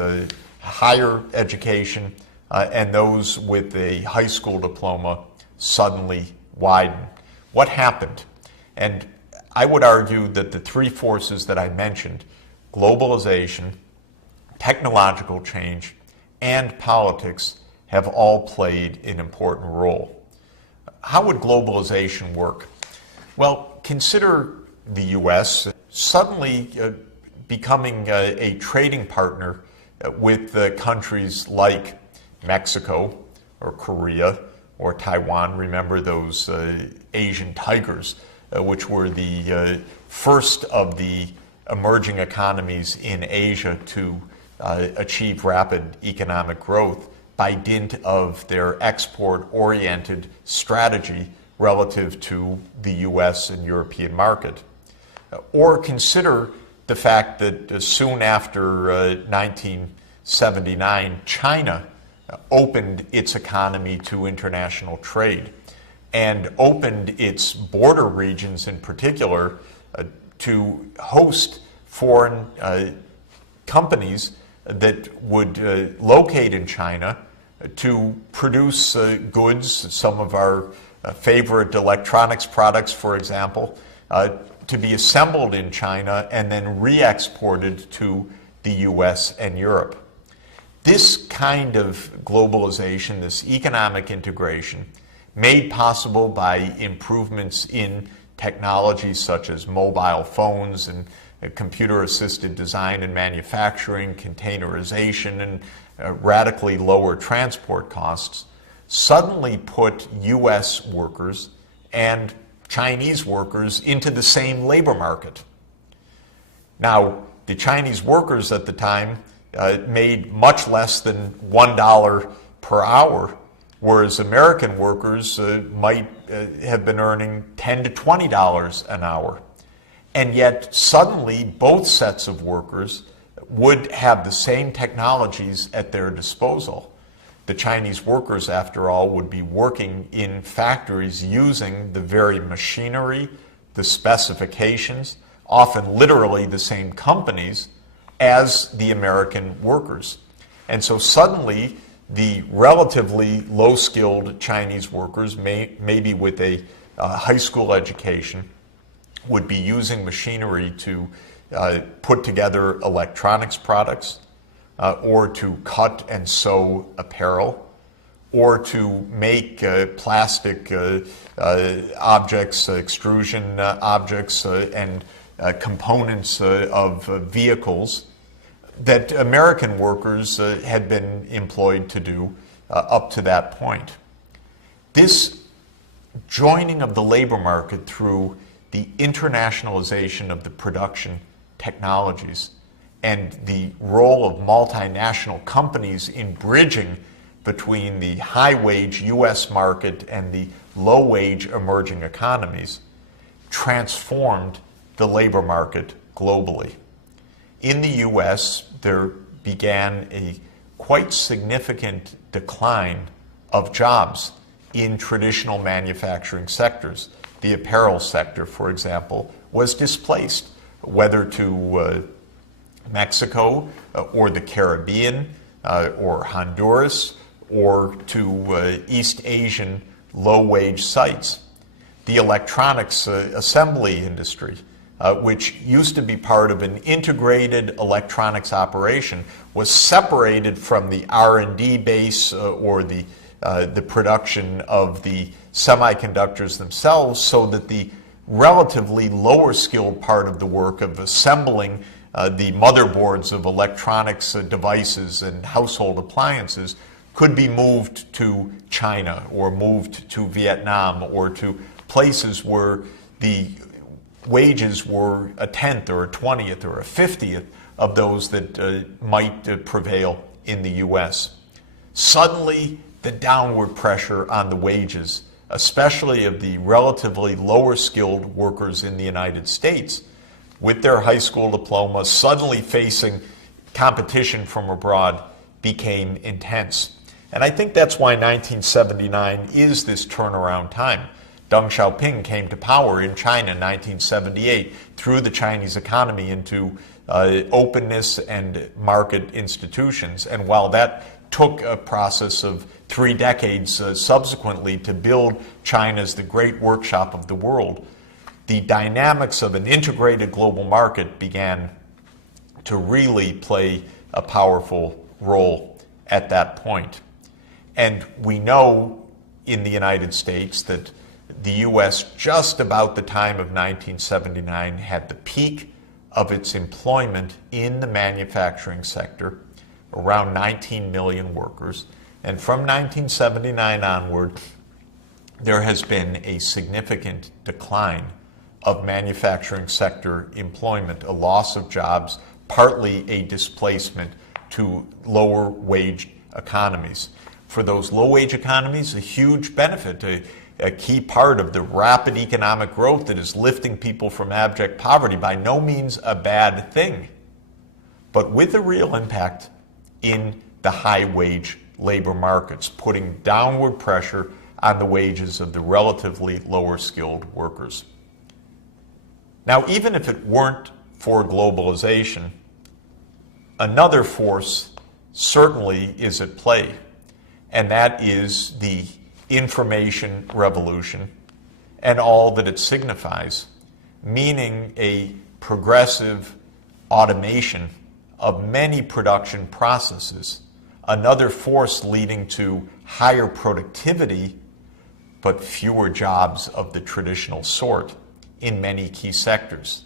higher education and those with a high school diploma suddenly widen? What happened? And I would argue that the three forces that I mentioned, globalization, technological change, and politics, have all played an important role. How would globalization work? Well, consider the U.S. suddenly becoming a trading partner with countries like Mexico or Korea or Taiwan. Remember those Asian tigers, which were the first of the emerging economies in Asia to achieve rapid economic growth by dint of their export-oriented strategy relative to the U.S. and European market. Or consider the fact that soon after 1979, China opened its economy to international trade and opened its border regions in particular to host foreign companies that would locate in China to produce goods, some of our favorite electronics products, for example, to be assembled in China and then re-exported to the U.S. and Europe. This kind of globalization, this economic integration, made possible by improvements in technologies such as mobile phones and computer-assisted design and manufacturing, containerization, and radically lower transport costs, suddenly put U.S. workers and Chinese workers into the same labor market. Now, the Chinese workers at the time made much less than $1 per hour, whereas American workers might have been earning $10 to $20 an hour. And yet, suddenly, both sets of workers would have the same technologies at their disposal. The Chinese workers, after all, would be working in factories using the very machinery, the specifications, often literally the same companies as the American workers. And so suddenly, the relatively low-skilled Chinese workers, maybe with a high school education, would be using machinery to put together electronics products, or to cut and sew apparel, or to make plastic objects, extrusion objects, and components of vehicles that American workers had been employed to do up to that point. This joining of the labor market through the internationalization of the production technologies and the role of multinational companies in bridging between the high-wage U.S. market and the low-wage emerging economies transformed the labor market globally. In the U.S., there began a quite significant decline of jobs in traditional manufacturing sectors. The apparel sector, for example, was displaced, whether to Mexico or the Caribbean or Honduras or to East Asian low-wage sites. The electronics assembly industry, which used to be part of an integrated electronics operation, was separated from the R&D base or the production of the semiconductors themselves, so that the relatively lower skilled part of the work of assembling the motherboards of electronics devices and household appliances could be moved to China or moved to Vietnam or to places where the wages were a tenth or a 20th or a 50th of those that might prevail in the U.S. Suddenly, the downward pressure on the wages, especially of the relatively lower skilled workers in the United States, with their high school diplomas suddenly facing competition from abroad, became intense. And I think that's why 1979 is this turnaround time. Deng Xiaoping came to power in China in 1978, threw the Chinese economy into openness and market institutions. And while that took a process of 3 decades subsequently to build China as the great workshop of the world, the dynamics of an integrated global market began to really play a powerful role at that point. And we know in the United States that the U.S., just about the time of 1979, had the peak of its employment in the manufacturing sector, around 19 million workers. And from 1979 onward, there has been a significant decline of manufacturing sector employment, a loss of jobs, partly a displacement to lower wage economies. For those low-wage economies, a huge benefit, a key part of the rapid economic growth that is lifting people from abject poverty, by no means a bad thing, but with a real impact in the high-wage labor markets, putting downward pressure on the wages of the relatively lower-skilled workers. Now, even if it weren't for globalization, another force certainly is at play, and that is the information revolution and all that it signifies, meaning a progressive automation of many production processes, another force leading to higher productivity but fewer jobs of the traditional sort in many key sectors.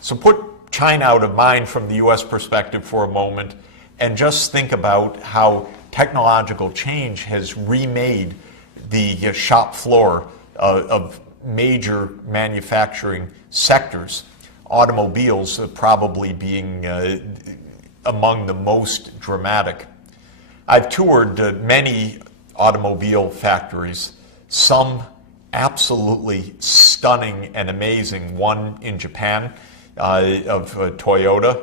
So put China out of mind from the U.S. perspective for a moment and just think about how technological change has remade the shop floor of major manufacturing sectors, automobiles probably being among the most dramatic. I've toured many automobile factories, some absolutely stunning and amazing, one in Japan of Toyota,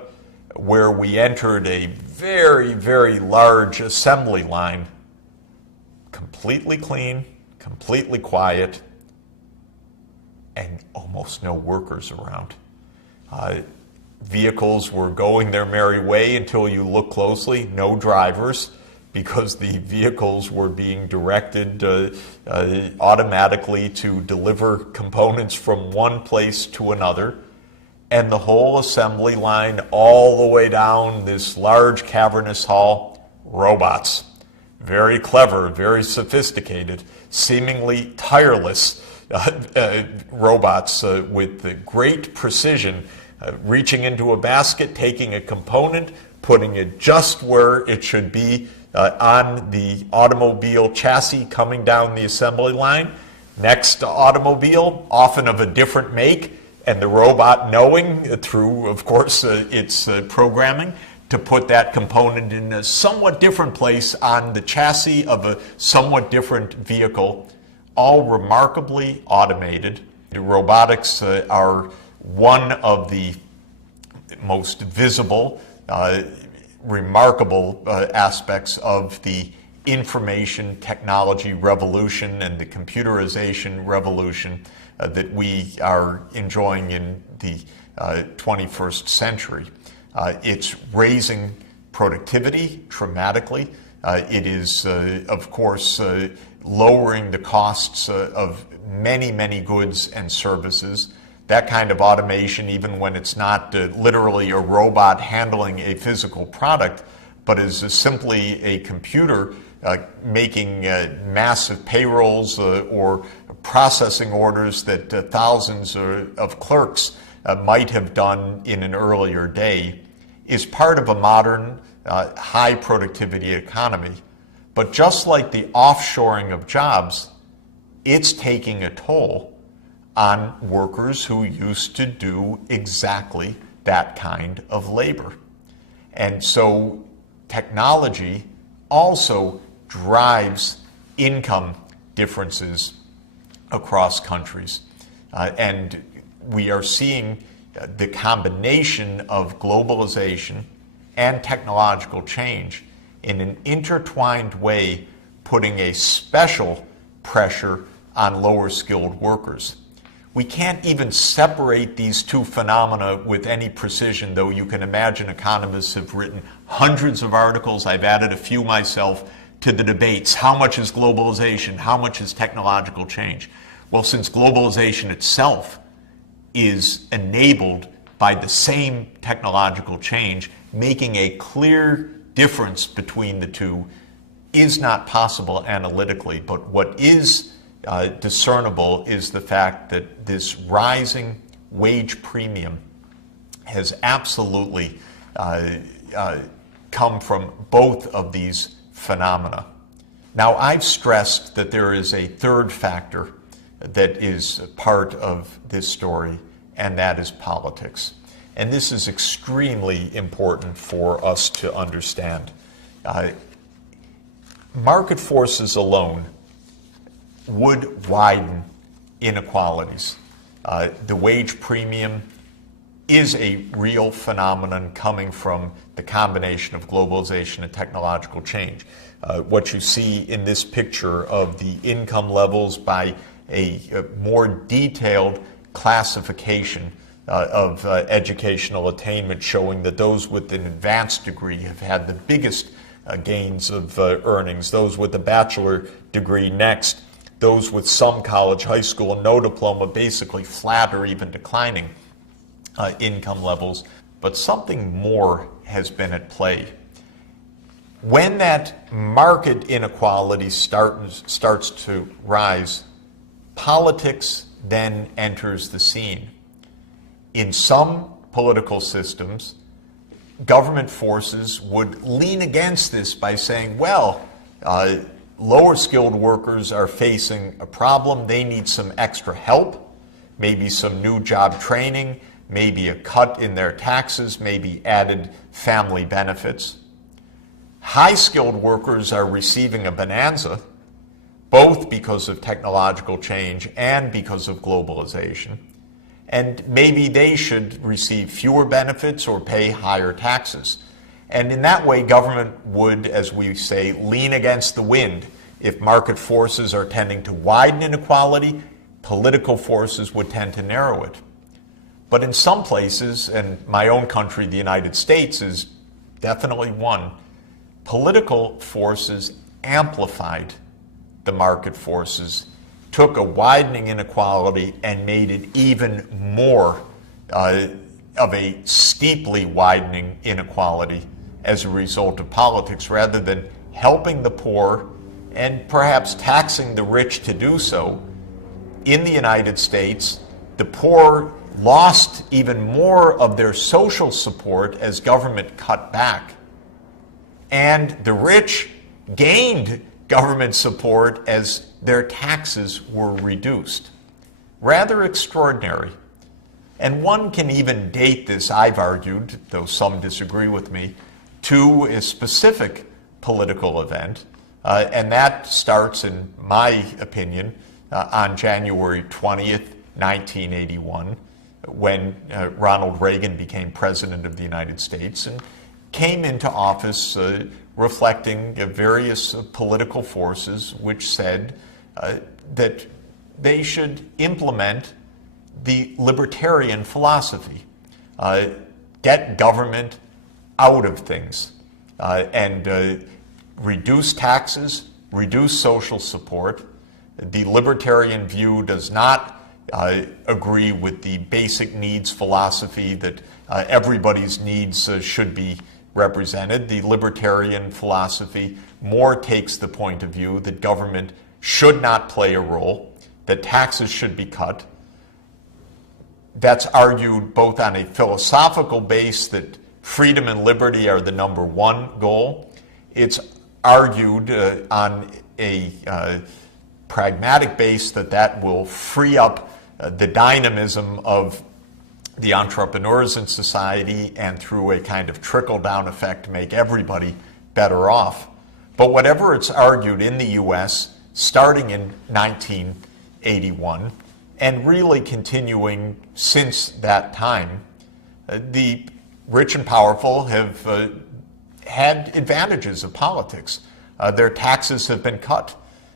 where we entered a very, very large assembly line, completely clean, completely quiet, and almost no workers around. Vehicles were going their merry way until you look closely, no drivers, because the vehicles were being directed automatically to deliver components from one place to another, and the whole assembly line all the way down this large cavernous hall, robots. Very clever, very sophisticated, seemingly tireless robots with great precision, reaching into a basket, taking a component, putting it just where it should be on the automobile chassis coming down the assembly line. Next automobile, often of a different make, and the robot knowing through, of course, its programming, to put that component in a somewhat different place on the chassis of a somewhat different vehicle, all remarkably automated. The robotics are one of the most visible, remarkable aspects of the information technology revolution and the computerization revolution that we are enjoying in the 21st century. It's raising productivity dramatically. It is, of course, lowering the costs of many, many goods and services. That kind of automation, even when it's not literally a robot handling a physical product, but is simply a computer making massive payrolls or processing orders that thousands of clerks might have done in an earlier day, is part of a modern high productivity economy. But just like the offshoring of jobs, it's taking a toll on workers who used to do exactly that kind of labor. And so technology also drives income differences across countries. And we are seeing the combination of globalization and technological change in an intertwined way, putting a special pressure on lower skilled workers. We can't even separate these two phenomena with any precision, though you can imagine economists have written hundreds of articles. I've added a few myself to the debates. How much is globalization? How much is technological change? Well, since globalization itself is enabled by the same technological change, making a clear difference between the two is not possible analytically. But what is discernible is the fact that this rising wage premium has absolutely come from both of these phenomena. Now, I've stressed that there is a third factor that is part of this story, and that is politics. And this is extremely important for us to understand. Market forces alone would widen inequalities. The wage premium is a real phenomenon coming from the combination of globalization and technological change. What you see in this picture of the income levels by a more detailed classification of educational attainment, showing that those with an advanced degree have had the biggest gains of earnings, those with a bachelor degree next, those with some college, high school, and no diploma basically flat or even declining income levels. But something more has been at play. When that market inequality starts to rise, politics then enters the scene. In some political systems, government forces would lean against this by saying, well, lower skilled workers are facing a problem. They need some extra help, maybe some new job training, maybe a cut in their taxes, maybe added family benefits. High skilled workers are receiving a bonanza, both because of technological change and because of globalization. And maybe they should receive fewer benefits or pay higher taxes. And in that way, government would, as we say, lean against the wind. If market forces are tending to widen inequality, political forces would tend to narrow it. But in some places, and my own country, the United States, is definitely one, political forces amplified the market forces, took a widening inequality and made it even more of a steeply widening inequality as a result of politics, rather than helping the poor and perhaps taxing the rich to do so. In the United States, the poor lost even more of their social support as government cut back, and the rich gained government support as their taxes were reduced. Rather extraordinary. And one can even date this, I've argued, though some disagree with me, to a specific political event, and that starts, in my opinion, on January 20th, 1981, when Ronald Reagan became President of the United States and came into office reflecting various political forces which said that they should implement the libertarian philosophy, get government out of things, and reduce taxes, reduce social support. The libertarian view does not agree with the basic needs philosophy that everybody's needs should be represented. The libertarian philosophy more takes the point of view that government should not play a role, that taxes should be cut. That's argued both on a philosophical base that freedom and liberty are the number one goal. It's argued on a pragmatic base that will free up the dynamism of the entrepreneurs in society, and through a kind of trickle-down effect make everybody better off. But whatever it's argued in the U.S., starting in 1981, and really continuing since that time, the rich and powerful have had advantages of politics. Their taxes have been cut.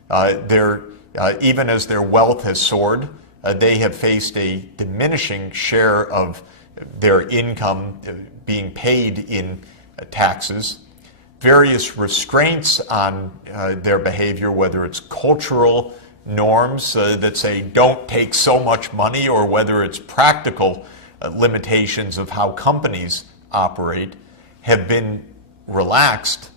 Even as their wealth has soared, they have faced a diminishing share of their income being paid in taxes. Various restraints on their behavior, whether it's cultural norms that say don't take so much money, or whether it's practical limitations of how companies operate, have been relaxed.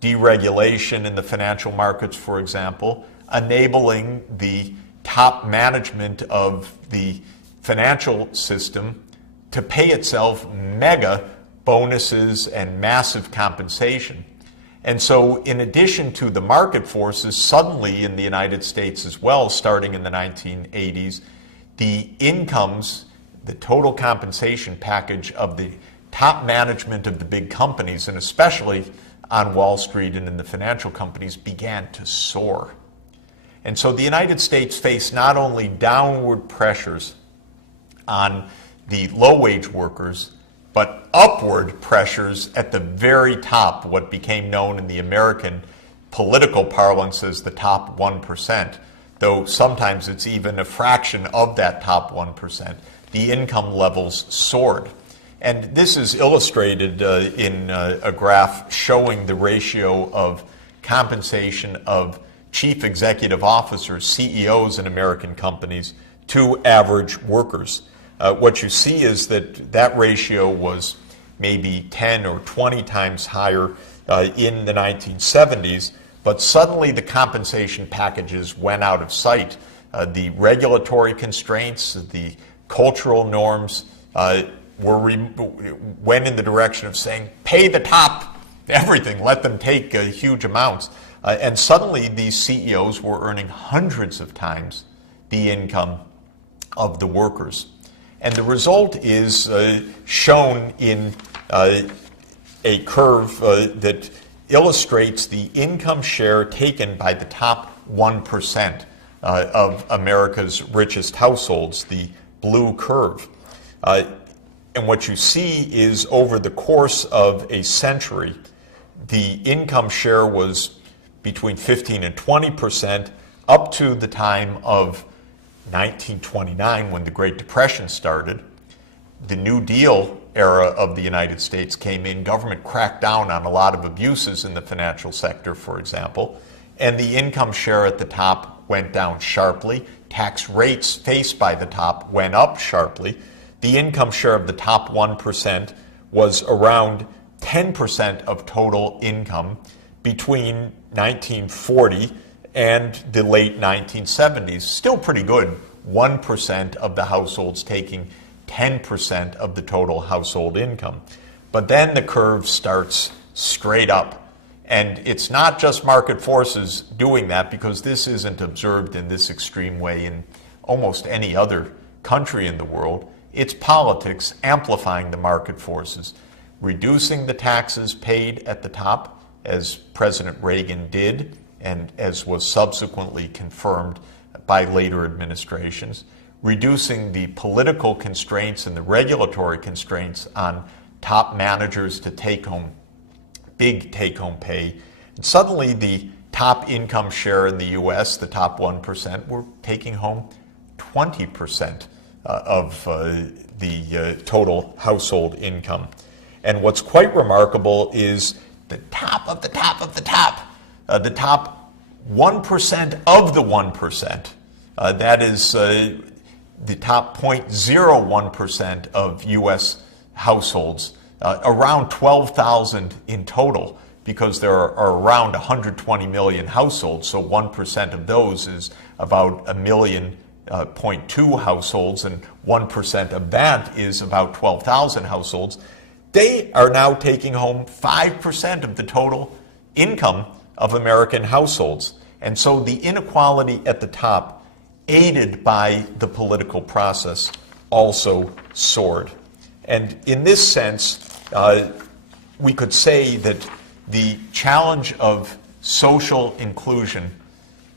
Deregulation in the financial markets, for example, enabling the top management of the financial system to pay itself mega bonuses and massive compensation. And so, in addition to the market forces, suddenly in the United States as well, starting in the 1980s, the incomes, the total compensation package of the top management of the big companies, and especially on Wall Street and in the financial companies, began to soar. And so the United States faced not only downward pressures on the low-wage workers, but upward pressures at the very top, what became known in the American political parlance as the top 1%, though sometimes it's even a fraction of that top 1%. The income levels soared. And this is illustrated in a graph showing the ratio of compensation of chief executive officers, CEOs in American companies, to average workers. What you see is that ratio was maybe 10 or 20 times higher in the 1970s, but suddenly the compensation packages went out of sight. The regulatory constraints, the cultural norms went in the direction of saying, pay the top everything, let them take huge amounts. And suddenly these CEOs were earning hundreds of times the income of the workers. And the result is shown in a curve that illustrates the income share taken by the top 1% of America's richest households, the blue curve. And what you see is over the course of a century, the income share was between 15 and 20% up to the time of 1929, when the Great Depression started. The New Deal era of the United States came in, government cracked down on a lot of abuses in the financial sector, for example, and the income share at the top went down sharply. Tax rates faced by the top went up sharply. The income share of the top 1% was around 10% of total income between 1940 and the late 1970s. Still pretty good, 1% of the households taking 10% of the total household income. But then the curve starts straight up. And it's not just market forces doing that, because this isn't observed in this extreme way in almost any other country in the world. It's politics amplifying the market forces, reducing the taxes paid at the top, as President Reagan did, and as was subsequently confirmed by later administrations, reducing the political constraints and the regulatory constraints on top managers to take home big take-home pay. And suddenly the top income share in the U.S., the top 1%, were taking home 20% of the total household income. And what's quite remarkable is the top of the top of the top, the top 1% of the 1%, that is the top 0.01% of U.S. households, around 12,000 in total, because there are around 120 million households, so 1% of those is about 1.2 million households, and 1% of that is about 12,000 households. They are now taking home 5% of the total income of American households. And so the inequality at the top, aided by the political process, also soared. And in this sense, we could say that the challenge of social inclusion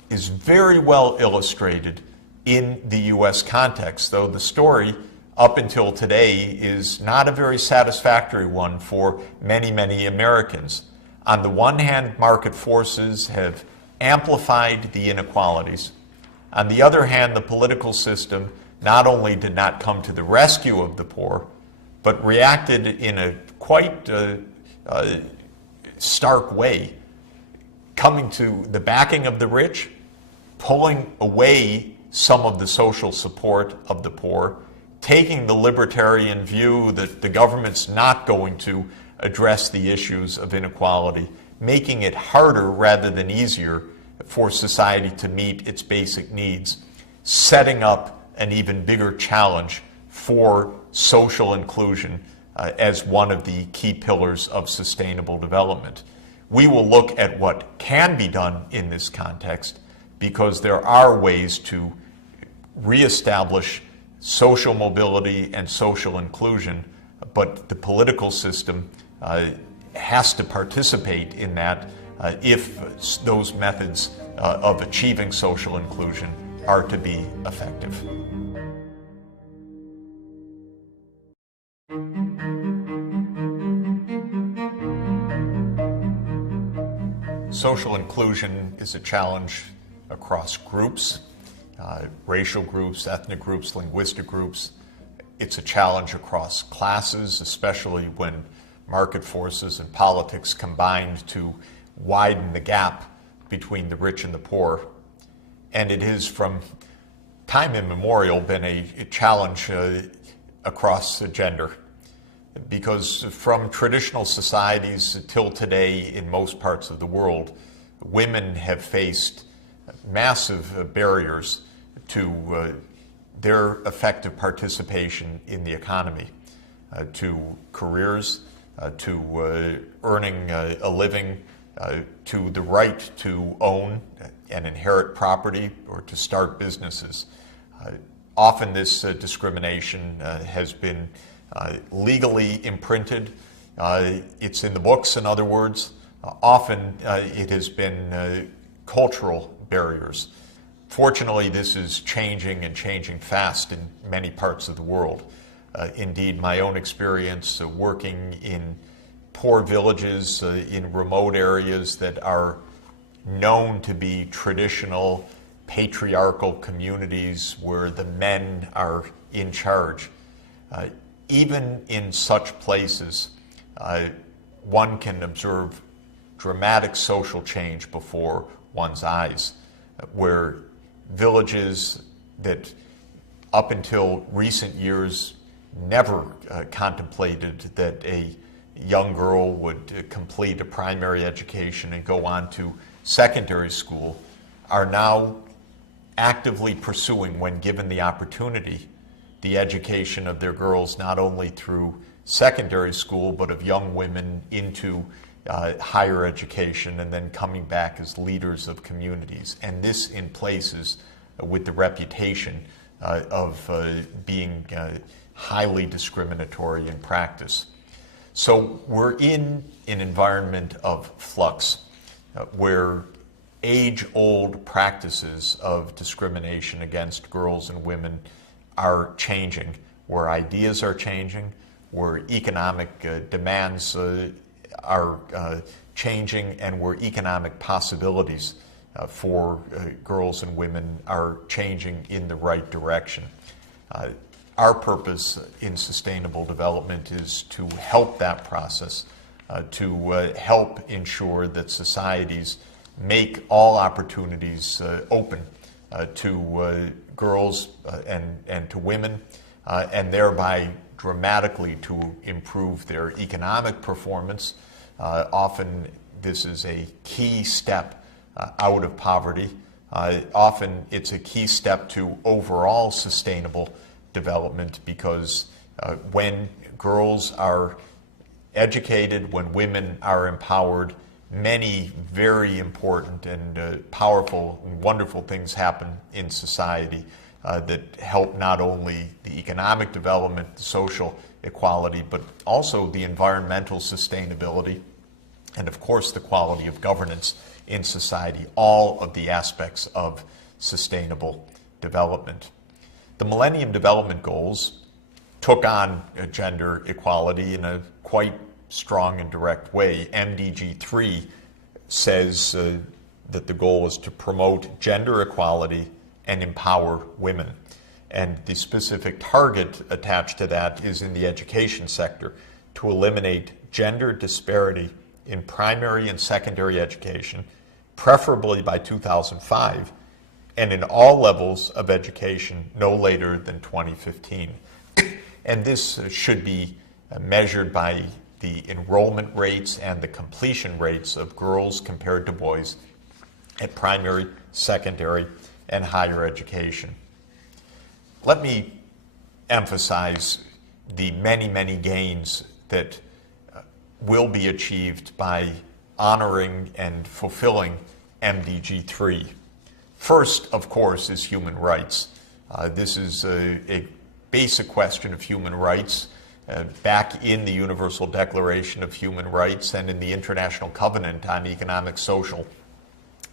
is very well illustrated in the U.S. context, though the story up until today is not a very satisfactory one for many, many Americans. On the one hand, market forces have amplified the inequalities. On the other hand, the political system not only did not come to the rescue of the poor, but reacted in a quite stark way, coming to the backing of the rich, pulling away some of the social support of the poor, taking the libertarian view that the government's not going to address the issues of inequality, making it harder rather than easier for society to meet its basic needs, setting up an even bigger challenge for social inclusion as one of the key pillars of sustainable development. We will look at what can be done in this context, because there are ways to reestablish social mobility and social inclusion, but the political system has to participate in that if those methods of achieving social inclusion are to be effective. Social inclusion is a challenge across groups, racial groups, ethnic groups, linguistic groups. It's a challenge across classes, especially when market forces and politics combined to widen the gap between the rich and the poor. And it has, from time immemorial, been a challenge across gender. Because from traditional societies till today in most parts of the world, women have faced massive barriers to their effective participation in the economy, to careers, to earning a living, to the right to own and inherit property or to start businesses. Often this discrimination has been legally imprinted. It's in the books, in other words. Often it has been cultural barriers. Fortunately, this is changing and changing fast in many parts of the world. Indeed, my own experience working in poor villages in remote areas that are known to be traditional patriarchal communities where the men are in charge. even in such places, one can observe dramatic social change before one's eyes, where villages that up until recent years never contemplated that a young girl would complete a primary education and go on to secondary school are now actively pursuing, when given the opportunity, the education of their girls not only through secondary school but of young women into higher education and then coming back as leaders of communities. And this in places with the reputation of being highly discriminatory in practice. So we're in an environment of flux where age-old practices of discrimination against girls and women are changing, where ideas are changing, where economic demands are changing, and where economic possibilities for girls and women are changing in the right direction. Our purpose in sustainable development is to help that process, to help ensure that societies make all opportunities open to girls and to women, and thereby dramatically to improve their economic performance. Often this is a key step out of poverty. Often it's a key step to overall sustainable development, because when girls are educated, when women are empowered, many very important and powerful and wonderful things happen in society that help not only the economic development, the social equality, but also the environmental sustainability, and of course the quality of governance in society, all of the aspects of sustainable development. The Millennium Development Goals took on gender equality in a quite strong and direct way. MDG 3 says that the goal is to promote gender equality and empower women. And the specific target attached to that is in the education sector, to eliminate gender disparity in primary and secondary education, preferably by 2005, and in all levels of education no later than 2015. And this should be measured by the enrollment rates and the completion rates of girls compared to boys at primary, secondary, and higher education. Let me emphasize the many, many gains that will be achieved by honoring and fulfilling MDG 3. First, of course, is human rights. This is a basic question of human rights. Back in the Universal Declaration of Human Rights and in the International Covenant on Economic, Social,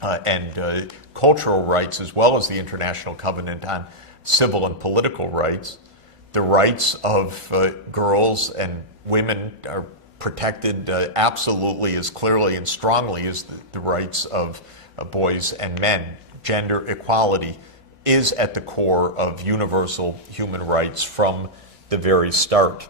and Cultural Rights, as well as the International Covenant on Civil and Political Rights, the rights of girls and women are protected absolutely as clearly and strongly as the rights of boys and men. Gender equality is at the core of universal human rights from the very start.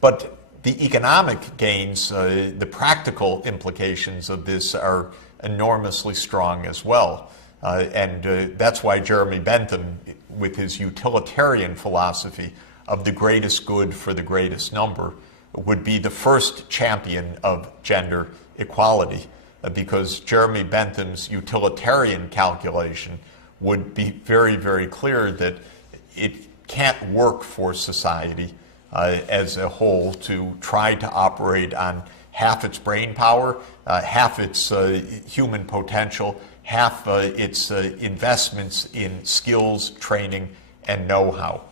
But the economic gains, the practical implications of this are enormously strong as well. And that's why Jeremy Bentham, with his utilitarian philosophy of the greatest good for the greatest number, would be the first champion of gender equality, because Jeremy Bentham's utilitarian calculation would be very, very clear that it can't work for society as a whole to try to operate on half its brain power, half its human potential, half its investments in skills, training, and know-how.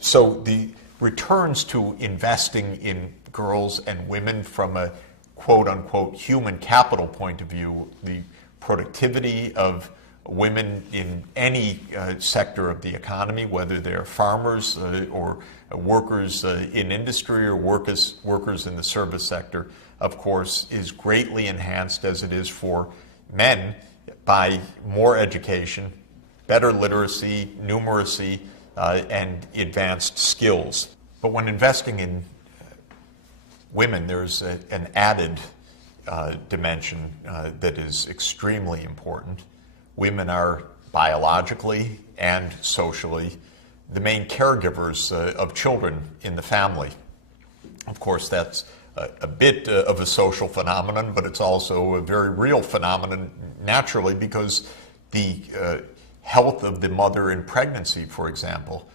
So the returns to investing in girls and women from a quote-unquote human capital point of view, the productivity of women in any sector of the economy, whether they're farmers or workers in industry or workers in the service sector, of course, is greatly enhanced, as it is for men, by more education, better literacy, numeracy, and advanced skills. But when investing in women, there's an added dimension that is extremely important. Women are biologically and socially the main caregivers of children in the family. Of course, that's a bit of a social phenomenon, but it's also a very real phenomenon naturally because the health of the mother in pregnancy, for example,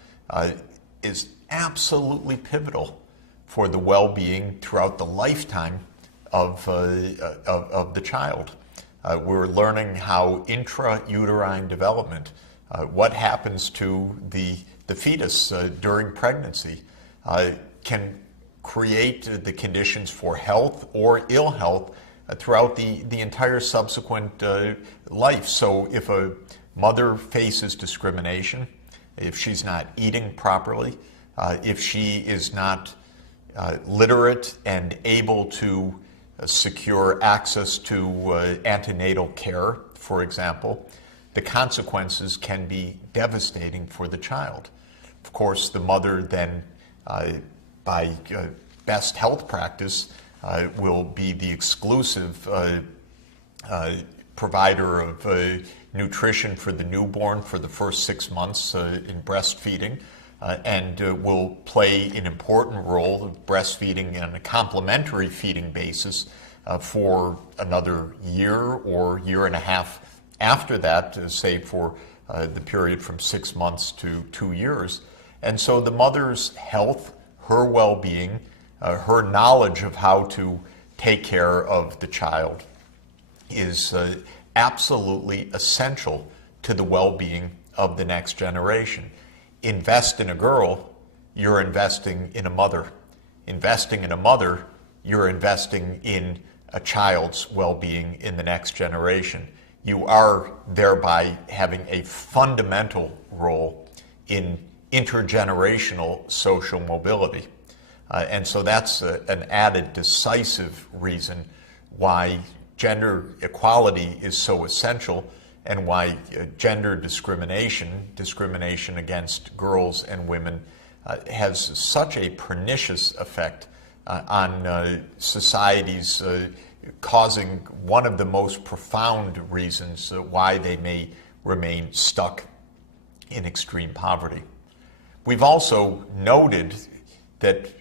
is absolutely pivotal for the well-being throughout the lifetime of the child. We're learning how intrauterine development, what happens to the fetus during pregnancy, can create the conditions for health or ill health throughout the entire subsequent life. So if a mother faces discrimination, if she's not eating properly, if she is not literate and able to secure access to antenatal care, for example, the consequences can be devastating for the child. Of course, the mother then, by best health practice, will be the exclusive provider of nutrition for the newborn for the first 6 months in breastfeeding, and will play an important role of breastfeeding on a complementary feeding basis for another year or year and a half after that, say for the period from 6 months to 2 years. And so the mother's health, her well-being, her knowledge of how to take care of the child is absolutely essential to the well-being of the next generation. Invest in a girl, you're investing in a mother. Investing in a mother, you're investing in a child's well-being in the next generation. You are thereby having a fundamental role in intergenerational social mobility. And so that's an added decisive reason why gender equality is so essential and why gender discrimination against girls and women has such a pernicious effect on societies, causing one of the most profound reasons why they may remain stuck in extreme poverty. We've also noted that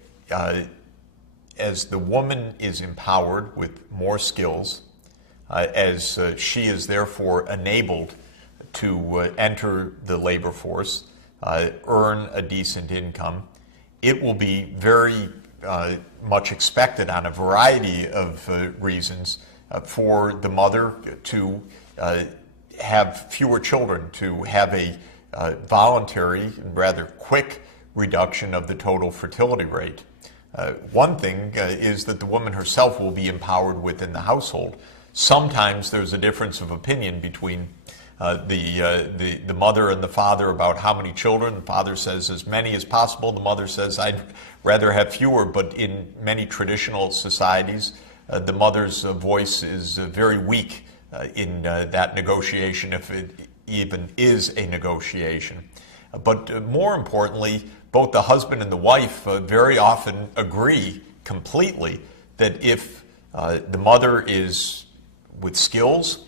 as the woman is empowered with more skills, as she is therefore enabled to enter the labor force, earn a decent income, it will be very much expected on a variety of reasons for the mother to have fewer children, to have a voluntary and rather quick reduction of the total fertility rate. One thing is that the woman herself will be empowered within the household. Sometimes there's a difference of opinion between the mother and the father about how many children. The father says as many as possible. The mother says, I'd rather have fewer. But in many traditional societies, the mother's voice is very weak in that negotiation, if it even is a negotiation. But more importantly, both the husband and the wife very often agree completely that if the mother is with skills,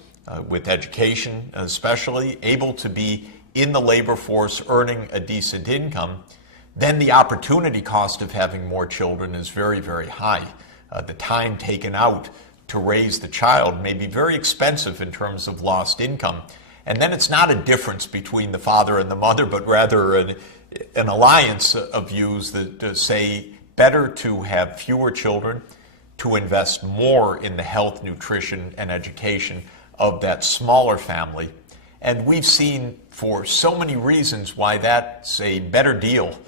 with education especially, able to be in the labor force earning a decent income, then the opportunity cost of having more children is very, very high. The time taken out to raise the child may be very expensive in terms of lost income. And then it's not a difference between the father and the mother, but rather an alliance of views that say better to have fewer children, to invest more in the health, nutrition, and education of that smaller family. And we've seen for so many reasons why that's a better deal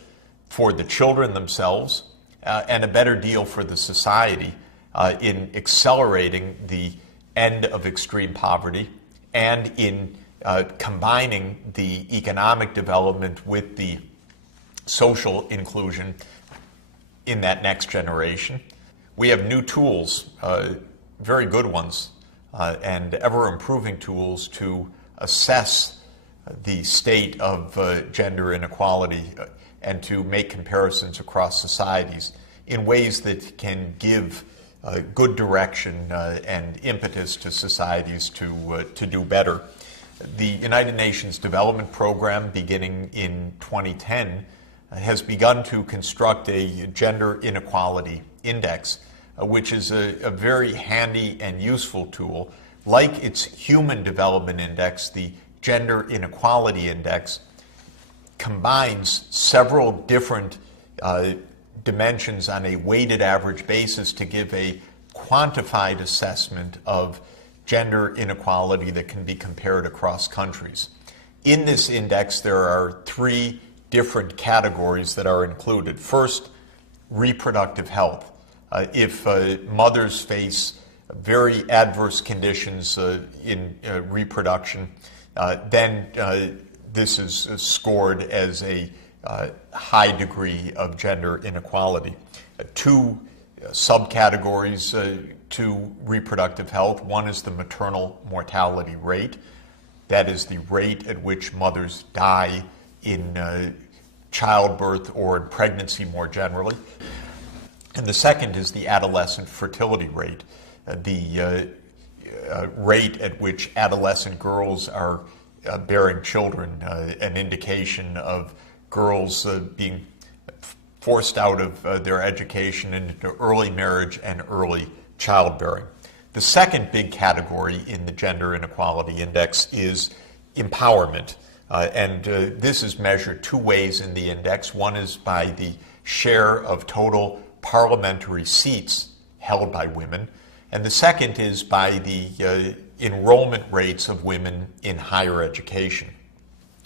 for the children themselves and a better deal for the society in accelerating the end of extreme poverty and in combining the economic development with the social inclusion in that next generation. We have new tools, very good ones, and ever-improving tools to assess the state of gender inequality and to make comparisons across societies in ways that can give good direction and impetus to societies to do better. The United Nations Development Program, beginning in 2010, has begun to construct a gender inequality index, which is a very handy and useful tool. Like its Human Development Index, the Gender Inequality Index combines several different dimensions on a weighted average basis to give a quantified assessment of gender inequality that can be compared across countries. In this index, there are three different categories that are included. First, reproductive health. If mothers face very adverse conditions in reproduction, then this is scored as a high degree of gender inequality. Two subcategories to reproductive health. One is the maternal mortality rate. That is the rate at which mothers die in childbirth or in pregnancy more generally. And the second is the adolescent fertility rate, the rate at which adolescent girls are bearing children, an indication of girls being forced out of their education into early marriage and early childbearing. The second big category in the Gender Inequality Index is empowerment. And this is measured two ways in the index. One is by the share of total parliamentary seats held by women, and the second is by the enrollment rates of women in higher education.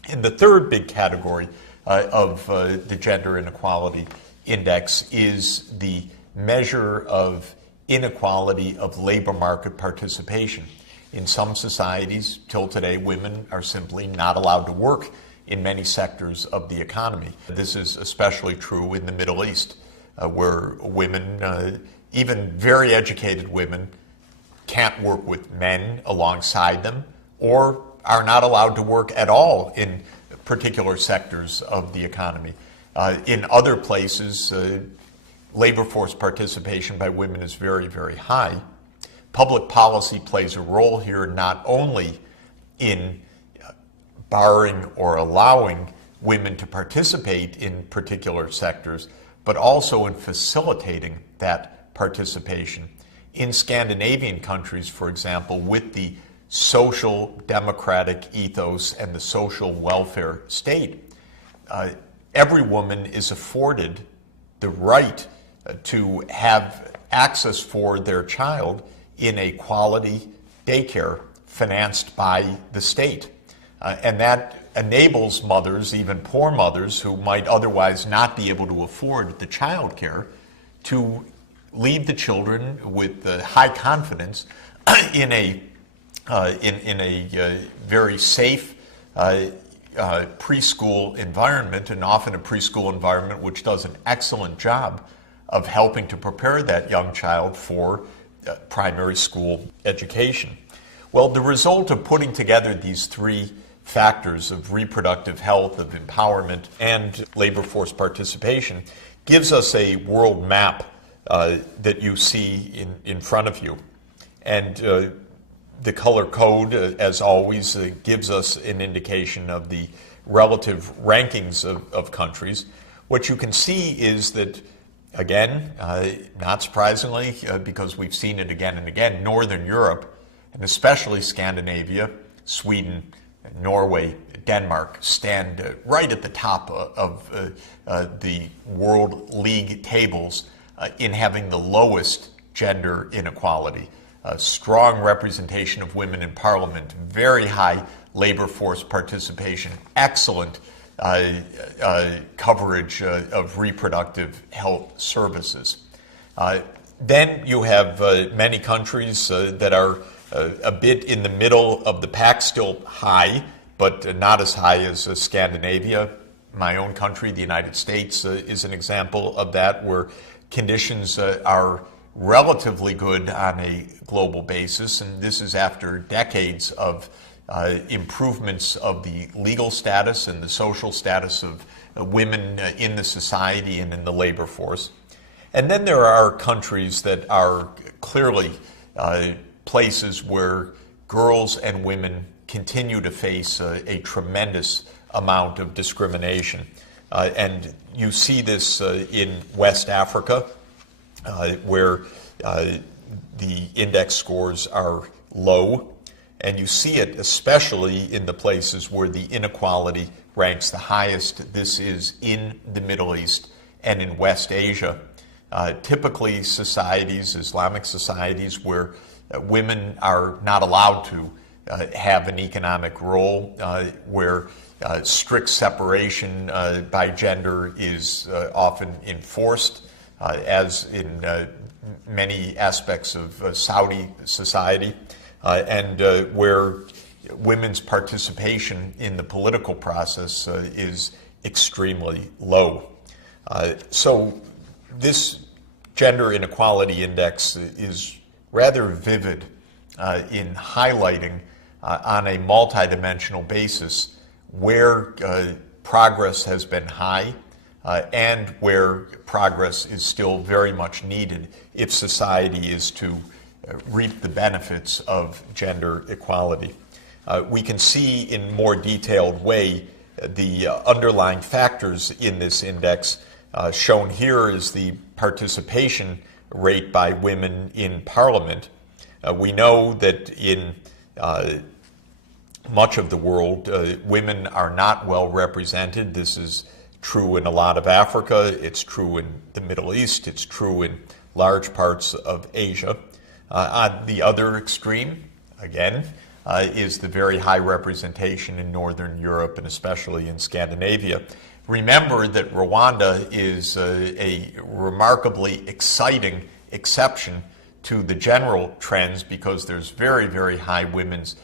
And the third big category of the Gender Inequality Index is the measure of inequality of labor market participation. In some societies, till today, women are simply not allowed to work in many sectors of the economy. This is especially true in the Middle East, where women, even very educated women, can't work with men alongside them or are not allowed to work at all in particular sectors of the economy. In other places, labor force participation by women is very, very high. Public policy plays a role here, not only in barring or allowing women to participate in particular sectors, but also in facilitating that participation. In Scandinavian countries, for example, with the social democratic ethos and the social welfare state, every woman is afforded the right to have access for their child in a quality daycare financed by the state. And that enables mothers, even poor mothers who might otherwise not be able to afford the child care, to leave the children with high confidence in a very safe preschool environment, and often a preschool environment which does an excellent job of helping to prepare that young child for primary school education. Well, the result of putting together these three factors of reproductive health, of empowerment, and labor force participation gives us a world map that you see in front of you. And the color code, as always, gives us an indication of the relative rankings of countries. What you can see is that, again, not surprisingly, because we've seen it again and again, Northern Europe, and especially Scandinavia, Sweden, Norway, Denmark, stand right at the top of the World League tables in having the lowest gender inequality. Strong representation of women in parliament, very high labor force participation, excellent coverage of reproductive health services. Then you have many countries that are a bit in the middle of the pack, still high, but not as high as Scandinavia. My own country, the United States, is an example of that, where conditions are relatively good on a global basis, and this is after decades of improvements of the legal status and the social status of women in the society and in the labor force. And then there are countries that are clearly places where girls and women continue to face a tremendous amount of discrimination. And you see this in West Africa, where the index scores are low. And you see it especially in the places where the inequality ranks the highest. This is in the Middle East and in West Asia. Typically societies, Islamic societies, where women are not allowed to have an economic role, where strict separation by gender is often enforced, as in many aspects of Saudi society, and where women's participation in the political process is extremely low. So this gender inequality index is rather vivid in highlighting on a multidimensional basis where progress has been high and where progress is still very much needed if society is to reap the benefits of gender equality. We can see in more detailed way the underlying factors in this index. Shown here is the participation rate by women in Parliament. We know that in much of the world, women are not well represented. This is true in a lot of Africa, it's true in the Middle East, it's true in large parts of Asia. On the other extreme, again, is the very high representation in Northern Europe and especially in Scandinavia. Remember that Rwanda is a remarkably exciting exception to the general trends because there's very, very high women's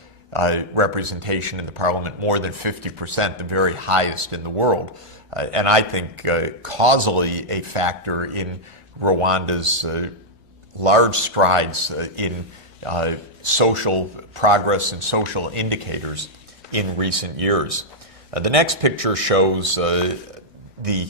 representation in the parliament, more than 50%, the very highest in the world. And I think causally a factor in Rwanda's large strides in social progress and social indicators in recent years. The next picture shows the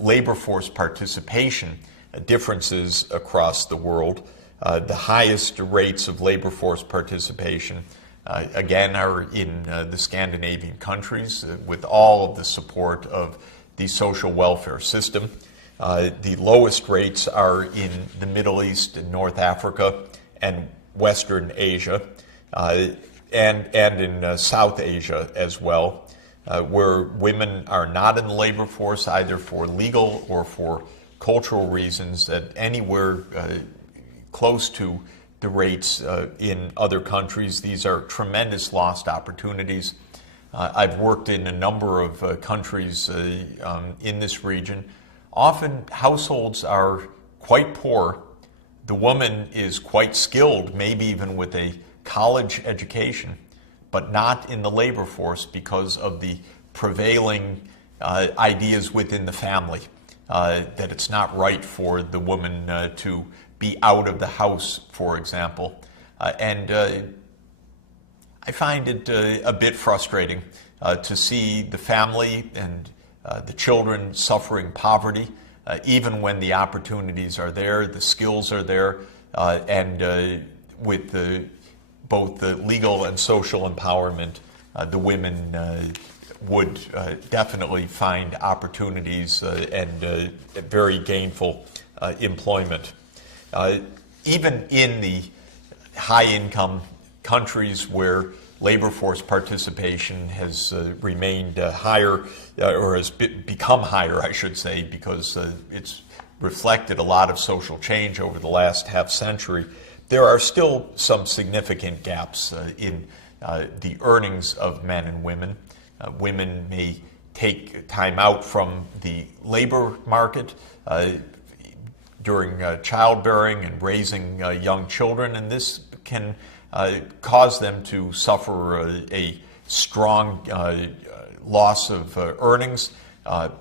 labor force participation differences across the world. The highest rates of labor force participation, again, are in the Scandinavian countries with all of the support of the social welfare system. The lowest rates are in the Middle East and North Africa and Western Asia, and in South Asia as well, where women are not in the labor force either for legal or for cultural reasons at anywhere close to the rates in other countries. These are tremendous lost opportunities. I've worked in a number of countries in this region. Often households are quite poor. The woman is quite skilled, maybe even with a college education, but not in the labor force because of the prevailing ideas within the family, that it's not right for the woman to be out of the house, for example. And I find it a bit frustrating to see the family and the children suffering poverty, even when the opportunities are there, the skills are there, and with both the legal and social empowerment, the women would definitely find opportunities and very gainful employment. Even in the high-income countries where labor force participation has remained higher, or has become higher, I should say, because it's reflected a lot of social change over the last half century, there are still some significant gaps in the earnings of men and women. Women may take time out from the labor market during childbearing and raising young children, and this can cause them to suffer a strong loss of earnings.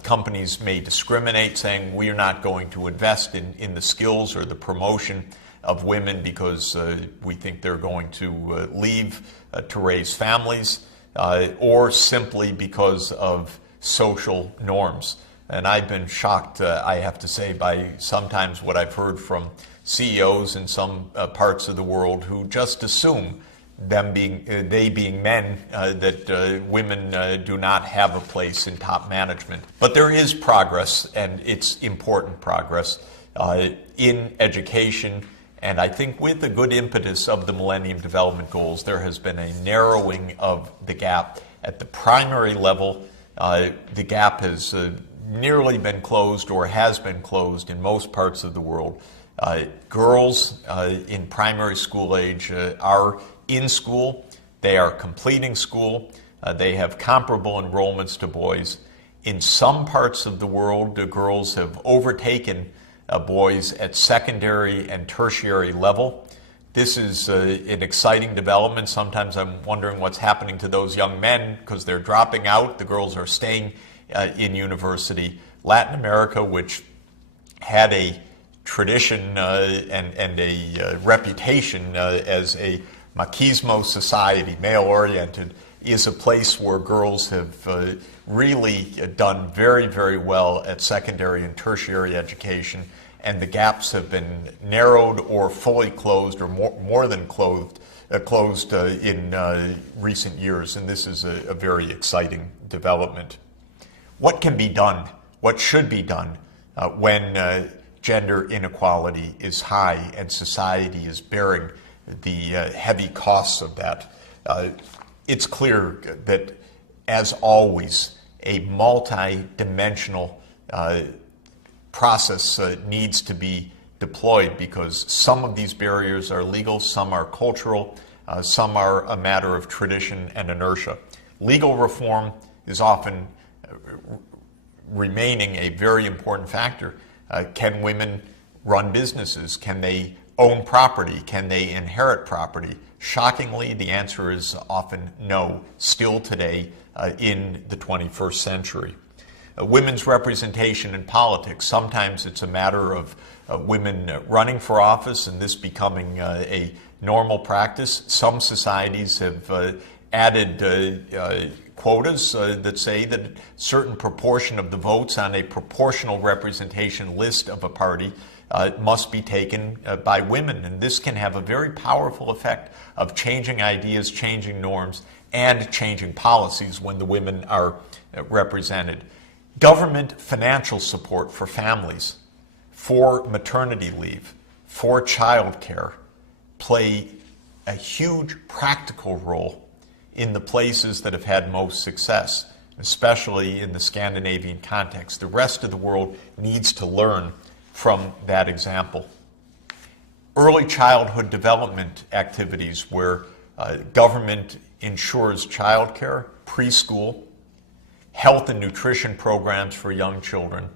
Companies may discriminate, saying we are not going to invest in the skills or the promotion of women because we think they're going to leave to raise families, or simply because of social norms. And I've been shocked, I have to say, by sometimes what I've heard from CEOs in some parts of the world who just assume they being men, that women do not have a place in top management. But there is progress, and it's important progress in education. And I think with the good impetus of the Millennium Development Goals, there has been a narrowing of the gap. At the primary level, the gap has nearly been closed or has been closed in most parts of the world. Girls in primary school age are in school, they are completing school, they have comparable enrollments to boys. In some parts of the world, the girls have overtaken boys at secondary and tertiary level. This is an exciting development. Sometimes I'm wondering what's happening to those young men because they're dropping out. The girls are staying in university. Latin America, which had a tradition and a reputation as a machismo society, male-oriented, is a place where girls have really done very, very well at secondary and tertiary education, and the gaps have been narrowed or fully closed or more than closed in recent years, and this is a very exciting development. What can be done? What should be done when gender inequality is high and society is bearing the heavy costs of that? It's clear that, as always, a multi-dimensional process needs to be deployed because some of these barriers are legal, some are cultural, some are a matter of tradition and inertia. Legal reform is often remaining a very important factor. Can women run businesses? Can they own property? Can they inherit property? Shockingly, the answer is often no, still today in the 21st century. Women's representation in politics. Sometimes it's a matter of women running for office and this becoming a normal practice. Some societies have added quotas that say that a certain proportion of the votes on a proportional representation list of a party must be taken by women. And this can have a very powerful effect of changing ideas, changing norms, and changing policies when the women are represented. Government financial support for families, for maternity leave, for child care play a huge practical role in the places that have had most success, especially in the Scandinavian context. The rest of the world needs to learn from that example. Early childhood development activities where government ensures childcare, preschool, health and nutrition programs for young children,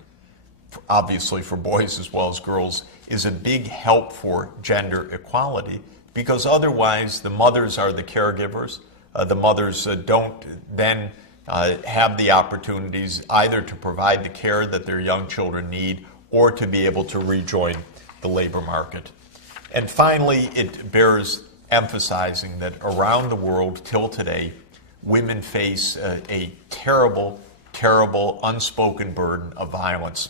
obviously for boys as well as girls, is a big help for gender equality because otherwise the mothers are the caregivers. The mothers don't then have the opportunities either to provide the care that their young children need or to be able to rejoin the labor market. And finally, it bears emphasizing that around the world till today, women face a terrible, terrible unspoken burden of violence,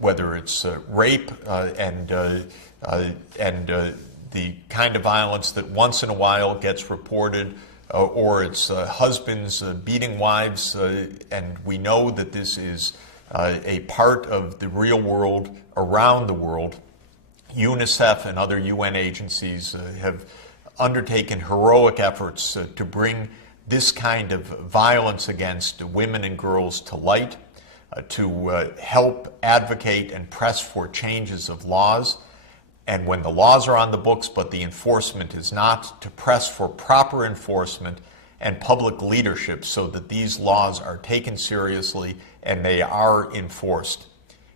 whether it's rape and the kind of violence that once in a while gets reported, or it's husbands beating wives, and we know that this is a part of the real world around the world. UNICEF and other UN agencies have undertaken heroic efforts to bring this kind of violence against women and girls to light, to help advocate and press for changes of laws. And when the laws are on the books but the enforcement is not, to press for proper enforcement and public leadership so that these laws are taken seriously and they are enforced.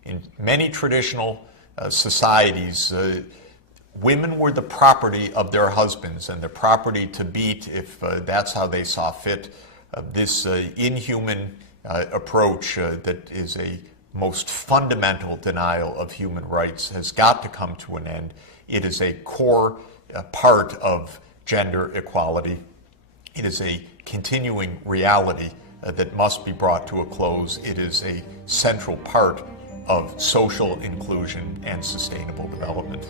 In many traditional societies, women were the property of their husbands and the property to beat if that's how they saw fit. This inhuman approach that is a most fundamental denial of human rights has got to come to an end. It is a core part of gender equality. It is a continuing reality that must be brought to a close. It is a central part of social inclusion and sustainable development.